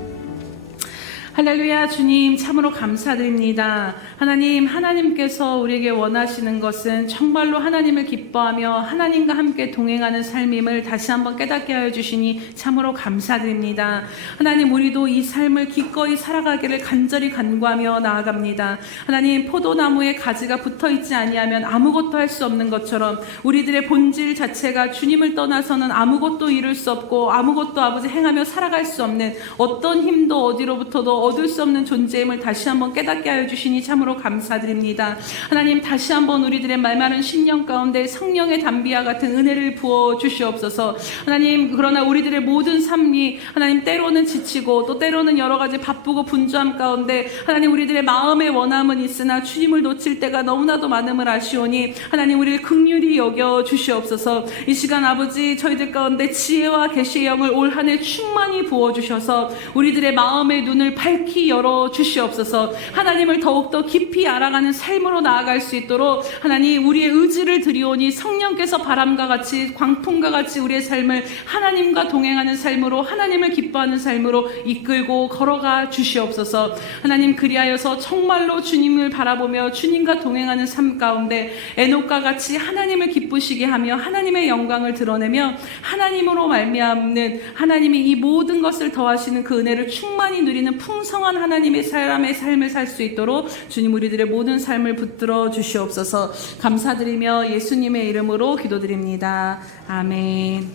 할렐루야. 주님 참으로 감사드립니다. 하나님, 하나님께서 우리에게 원하시는 것은 정말로 하나님을 기뻐하며 하나님과 함께 동행하는 삶임을 다시 한번 깨닫게 하여 주시니 참으로 감사드립니다. 하나님, 우리도 이 삶을 기꺼이 살아가기를 간절히 간구하며 나아갑니다. 하나님, 포도나무에 가지가 붙어있지 아니하면 아무것도 할 수 없는 것처럼 우리들의 본질 자체가 주님을 떠나서는 아무것도 이룰 수 없고 아무것도 아버지 행하며 살아갈 수 없는 어떤 힘도 어디로부터도 얻을 수 없는 존재임을 다시 한번 깨닫게 하여 주시니 참으로 감사드립니다. 하나님, 다시 한번 우리들의 말마른 심령 가운데 성령의 담비와 같은 은혜를 부어 주시옵소서. 하나님, 그러나 우리들의 모든 삶이 하나님 때로는 지치고 또 때로는 여러 가지 바쁘고 분주함 가운데 하나님 우리들의 마음의 원함은 있으나 주님을 놓칠 때가 너무나도 많음을 아시오니 하나님 우리를 긍휼히 여겨 주시옵소서. 이 시간 아버지, 저희들 가운데 지혜와 계시의 영을 올 한 해 충만히 부어 주셔서 우리들의 마음의 눈을 밝히 열어 주시옵소서. 하나님을 더욱더 깊이 알아가는 삶으로 나아갈 수 있도록 하나님 우리의 의지를 드리오니 성령께서 바람과 같이 광풍과 같이 우리의 삶을 하나님과 동행하는 삶으로 하나님을 기뻐하는 삶으로 이끌고 걸어가 주시옵소서. 하나님, 그리하여서 정말로 주님을 바라보며 주님과 동행하는 삶 가운데 에녹과 같이 하나님을 기쁘시게 하며 하나님의 영광을 드러내며 하나님으로 말미암는 하나님이 이 모든 것을 더하시는 그 은혜를 충만히 누리는 풍성한 하나님의 사람의 삶을 살 수 있도록 주님 우리들의 모든 삶을 붙들어 주시옵소서. 감사드리며 예수님의 이름으로 기도드립니다. 아멘.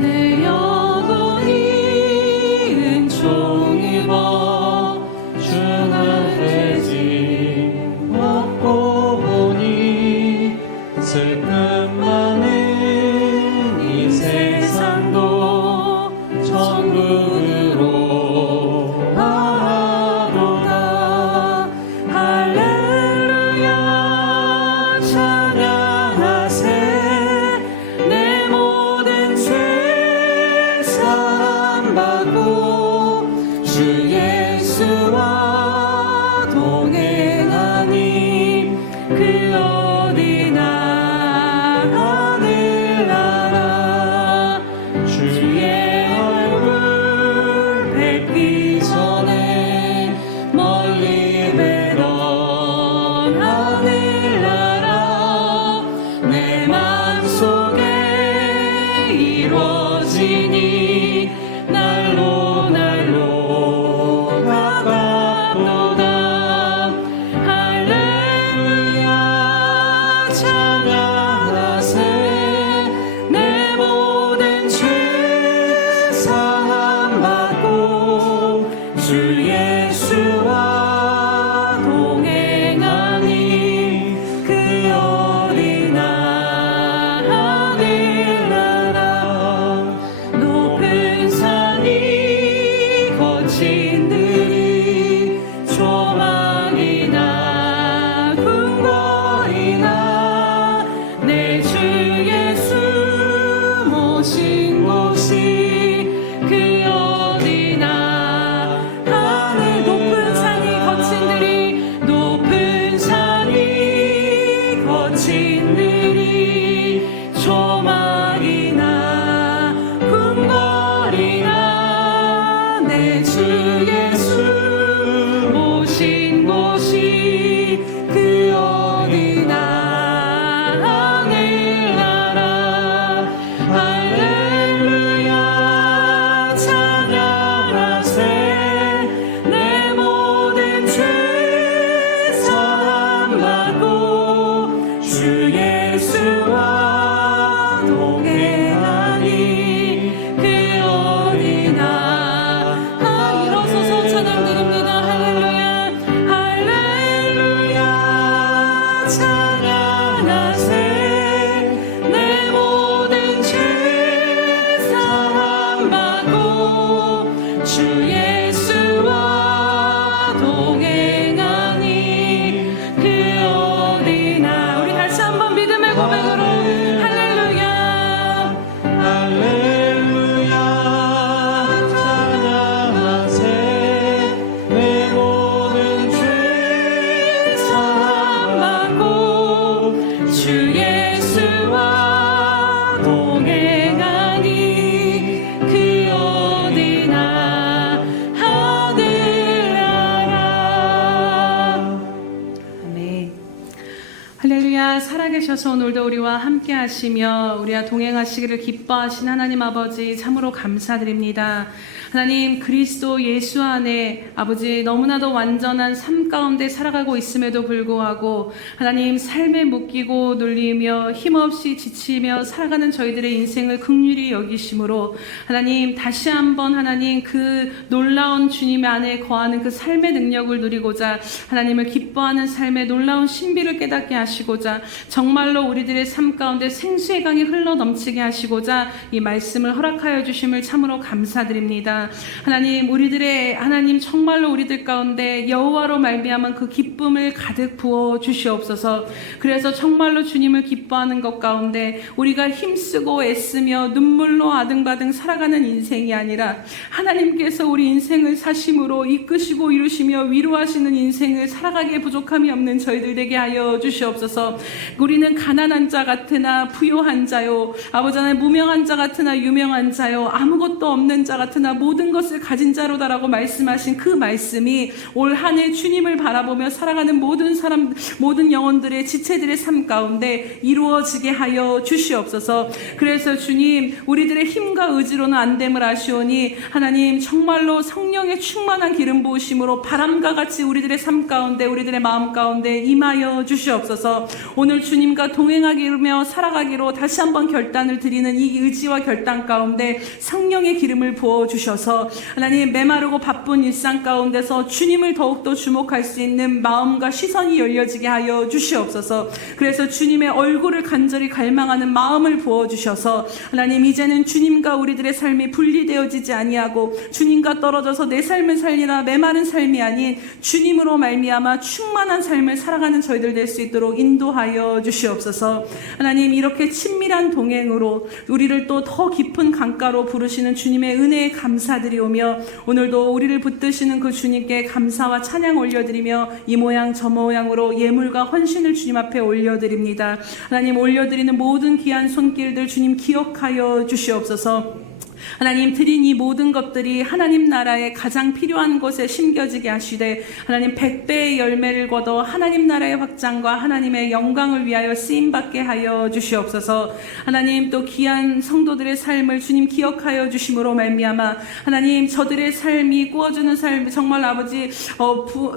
내 영혼이 은총 입어 주나 되지 먹고 보니 슬픔 많은 이 세상도 천국으로 가도다. 할렐루야 찬양하세. 내 모든 죄 사함받고 주 예수와 동행하니 그 어디나 하늘나라. 주의 얼굴 뵙기 전에 멀리 뵈던 하늘나라 내 맘속에 이루어지니 날로 날로 가깝도다. 할렐루야 찬양하세. 내 모든 죄 사함받고 주 예수와 동행하니 그 어디나 하늘나라. 높은 산이 거친 들이 조망이나 궁궐이나 내 주 예수 모신 곳이 그 어디나 하늘. 높은 산이 주가 살아계셔서 오늘도 우리와 함께 하시며 우리와 동행하시기를 기뻐하신 하나님 아버지 참으로 감사드립니다. 하나님 그리스도 예수 안에 아버지 너무나도 완전한 삶 가운데 살아가고 있음에도 불구하고 하나님 삶에 묶이고 눌리며 힘없이 지치며 살아가는 저희들의 인생을 긍휼히 여기심으로 하나님 다시 한번 하나님 그 놀라운 주님 안에 거하는 그 삶의 능력을 누리고자 하나님을 기뻐하는 삶의 놀라운 신비를 깨닫게 하시고자 정말로 우리들의 삶 가운데 생수의 강이 흘러 넘치게 하시고자 이 말씀을 허락하여 주심을 참으로 감사드립니다. 하나님 우리들의 하나님 정말로 우리들 가운데 여호와로 말미암은 그 기쁨을 가득 부어 주시옵소서. 그래서 정말로 주님을 기뻐하는 것 가운데 우리가 힘쓰고 애쓰며 눈물로 아등바등 살아가는 인생이 아니라 하나님께서 우리 인생을 사심으로 이끄시고 이루시며 위로하시는 인생을 살아가기에 부족함이 없는 저희들 되게 하여 주시옵소서. 우리는 가난한 자 같으나 부요한 자요 아버지 하나님 무명한 자 같으나 유명한 자요 아무것도 없는 자 같으나 모든 것을 가진 자로다라고 말씀하신 그 말씀이 올 한 해 주님을 바라보며 살아가는 모든 사람 모든 영혼들의 지체들의 삶 가운데 이루어지게 하여 주시옵소서. 그래서 주님 우리들의 힘과 의지로는 안 됨을 아시오니 하나님 정말로 성령의 충만한 기름 부으심으로 바람과 같이 우리들의 삶 가운데 우리들의 마음 가운데 임하여 주시옵소서. 오늘 주님과 동행하기며 살아가기로 다시 한번 결단을 드리는 이 의지와 결단 가운데 성령의 기름을 부어 주셔서 하나님 메마르고 바쁜 일상 가운데서 주님을 더욱더 주목할 수 있는 마음과 시선이 열려지게 하여 주시옵소서. 그래서 주님의 얼굴을 간절히 갈망하는 마음을 부어 주셔서 하나님 이제는 주님과 우리들의 삶이 분리되어지지 아니하고 주님과 떨어져서 내 삶을 살리나 메마른 삶이 아닌 주님으로 말미암아 충만한 삶을 살아가는 저희들 될 수 있도록 인도하여 주시옵소서. 하나님 이렇게 친밀한 동행으로 우리를 또 더 깊은 강가로 부르시는 주님의 은혜에 감사드리오며 오늘도 우리를 붙드시는 그 주님께 감사와 찬양 올려드리며 이 모양 저 모양으로 예물과 헌신을 주님 앞에 올려드립니다. 하나님 올려드리는 모든 귀한 손길들 주님 기억하여 주시옵소서. 하나님 드린 이 모든 것들이 하나님 나라에 가장 필요한 곳에 심겨지게 하시되 하나님 100배의 열매를 거둬 하나님 나라의 확장과 하나님의 영광을 위하여 쓰임받게 하여 주시옵소서. 하나님 또 귀한 성도들의 삶을 주님 기억하여 주심으로 말미암아 하나님 저들의 삶이 꾸어주는 삶 정말 아버지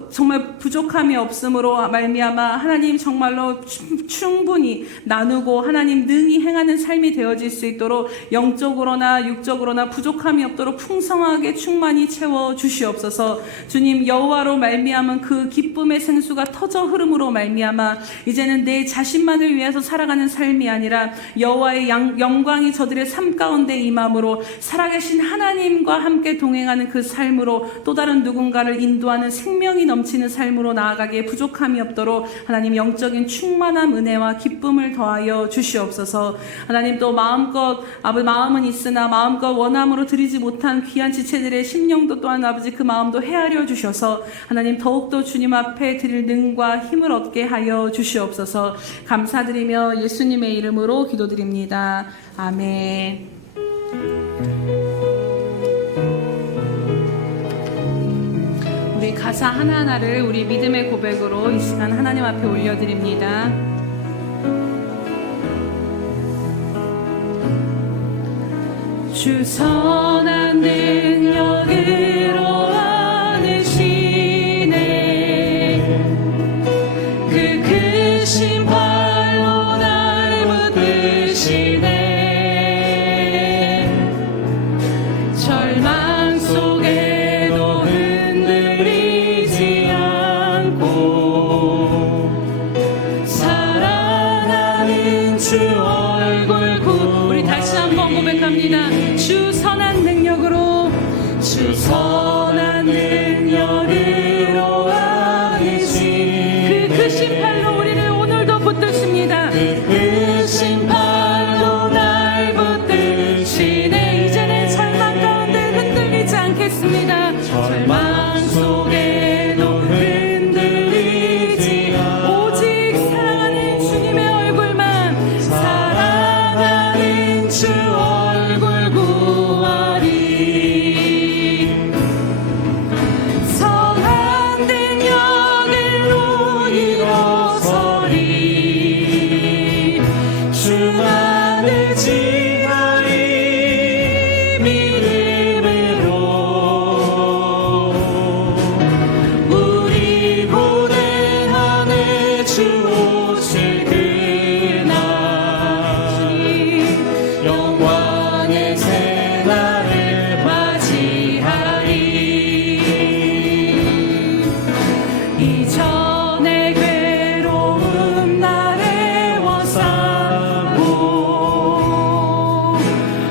정말 부족함이 없으므로 말미암아 하나님 정말로 충분히 나누고 하나님 능히 행하는 삶이 되어질 수 있도록 영적으로나 육적으로나 부족함이 없도록 풍성하게 충만히 채워 주시옵소서. 주님 여호와로 말미암은 그 기쁨의 생수가 터져 흐름으로 말미암아 이제는 내 자신만을 위해서 살아가는 삶이 아니라 여호와의 영광이 저들의 삶 가운데 임함으로 살아계신 하나님과 함께 동행하는 그 삶으로 또 다른 누군가를 인도하는 생명이 넘치는 삶으로 나아가기에 부족함이 없도록 하나님 영적인 충만한 은혜와 기쁨을 더하여 주시옵소서. 하나님 또 마음껏 마음은 있으나 마음껏 원함으로 드리지 못한 귀한 지체들의 심령도 또한 아버지 그 마음도 헤아려 주셔서 하나님 더욱더 주님 앞에 드릴 능과 힘을 얻게 하여 주시옵소서. 감사드리며 예수님의 이름으로 기도드립니다. 아멘. 우리 가사 하나하나를 우리 믿음의 고백으로 이 시간 하나님 앞에 올려드립니다. 주 선한 능력으로 안으시네 그 크신 발로 날 붙드시네 절망 속에도 흔들리지 않고 사랑하는 주 얼굴 우리 다시 한번 고백합니다. 주 선한 능력으로 이전의 괴로움 날 애워싸고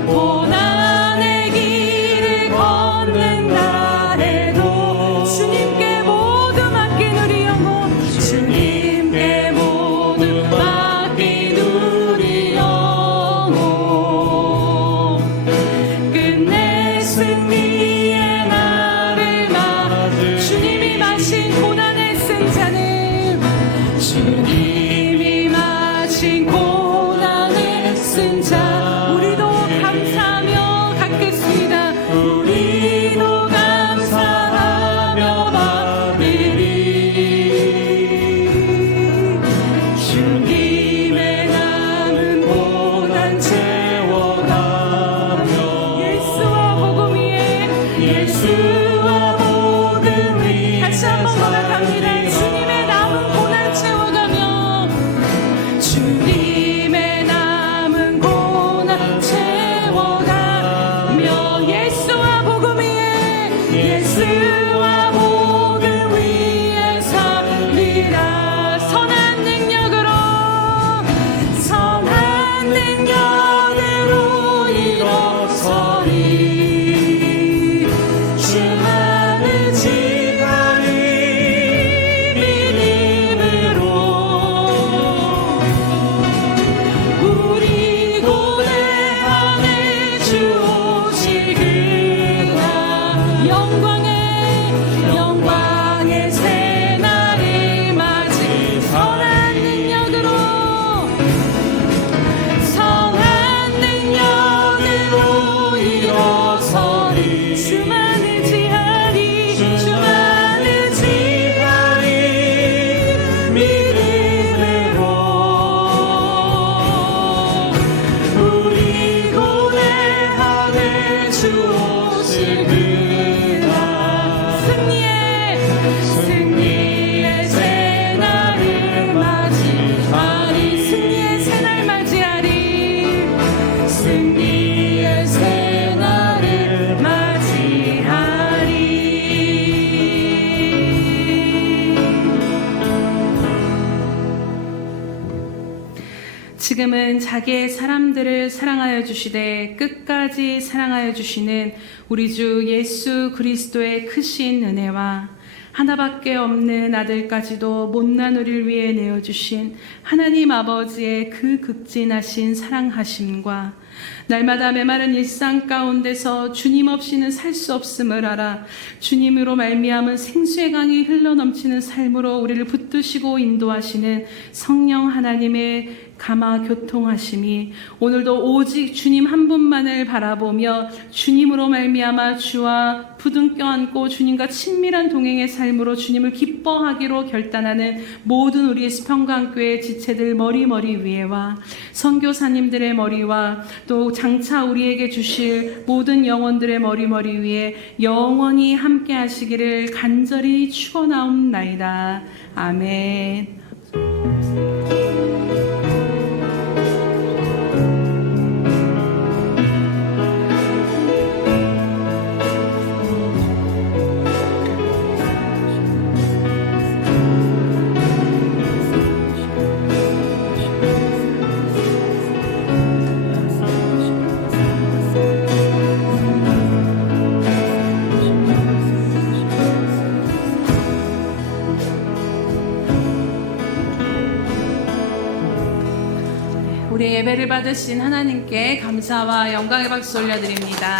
고난의 길을 걷는 날에도 주님께 모두 맡긴 우리 영혼 주님께 모두 맡긴 우리 영혼 끝내 승리의 날을 맞을 주님이 마신 고난의 쓴 잔을 주님이 마신 고난의 쓴 잔 우리도 감사하며 갖겠습니다. 우리도 감사하며 받으리 주님의 남은 고난 채워가며 예수와 복음 위에 예수와 복음 위에 다시 한번 고백합니다. 주님의 남은 고난 채워가며 주님의 남은 고난 채워가며 예수와 복음 위에 예수와 복음 위에 살리라 선한 능력으로 일어서리 주만을 지하리 믿음으로 우리 고뇌함에 주 오실 그날 영광의 새날을 맞이 선한 능력으로 일어서리 주만을 지하리 주만을 지하리 믿음으로 우리 고뇌함에 주 오실 그날 승리의 새날을 맞이하리 승리의 새날 맞이하리 승리의 새날을 맞이하리 지금은 자기의 사람들을 사랑하여 주시되 끝까지 사랑하여 주시는 우리 주 예수 그리스도의 크신 은혜와 하나밖에 없는 아들까지도 못난 우리를 위해 내어주신 하나님 아버지의 그 극진하신 사랑하심과 날마다 메마른 일상 가운데서 주님 없이는 살 수 없음을 알아 주님으로 말미암은 생수의 강이 흘러넘치는 삶으로 우리를 붙드시고 인도하시는 성령 하나님의 감화 교통하심이 오늘도 오직 주님 한 분만을 바라보며 주님으로 말미암아 주와 부둥켜 안고 주님과 친밀한 동행의 삶으로 주님을 기뻐하기로 결단하는 모든 우리 수평강교회 지체들 머리 위에와 선교사님들의 머리와 또 장차 우리에게 주실 모든 영혼들의 머리 위에 영원히 함께 하시기를 간절히 축원하옵나이다. 아멘. 우리 예배를 받으신 하나님께 감사와 영광의 박수 올려드립니다.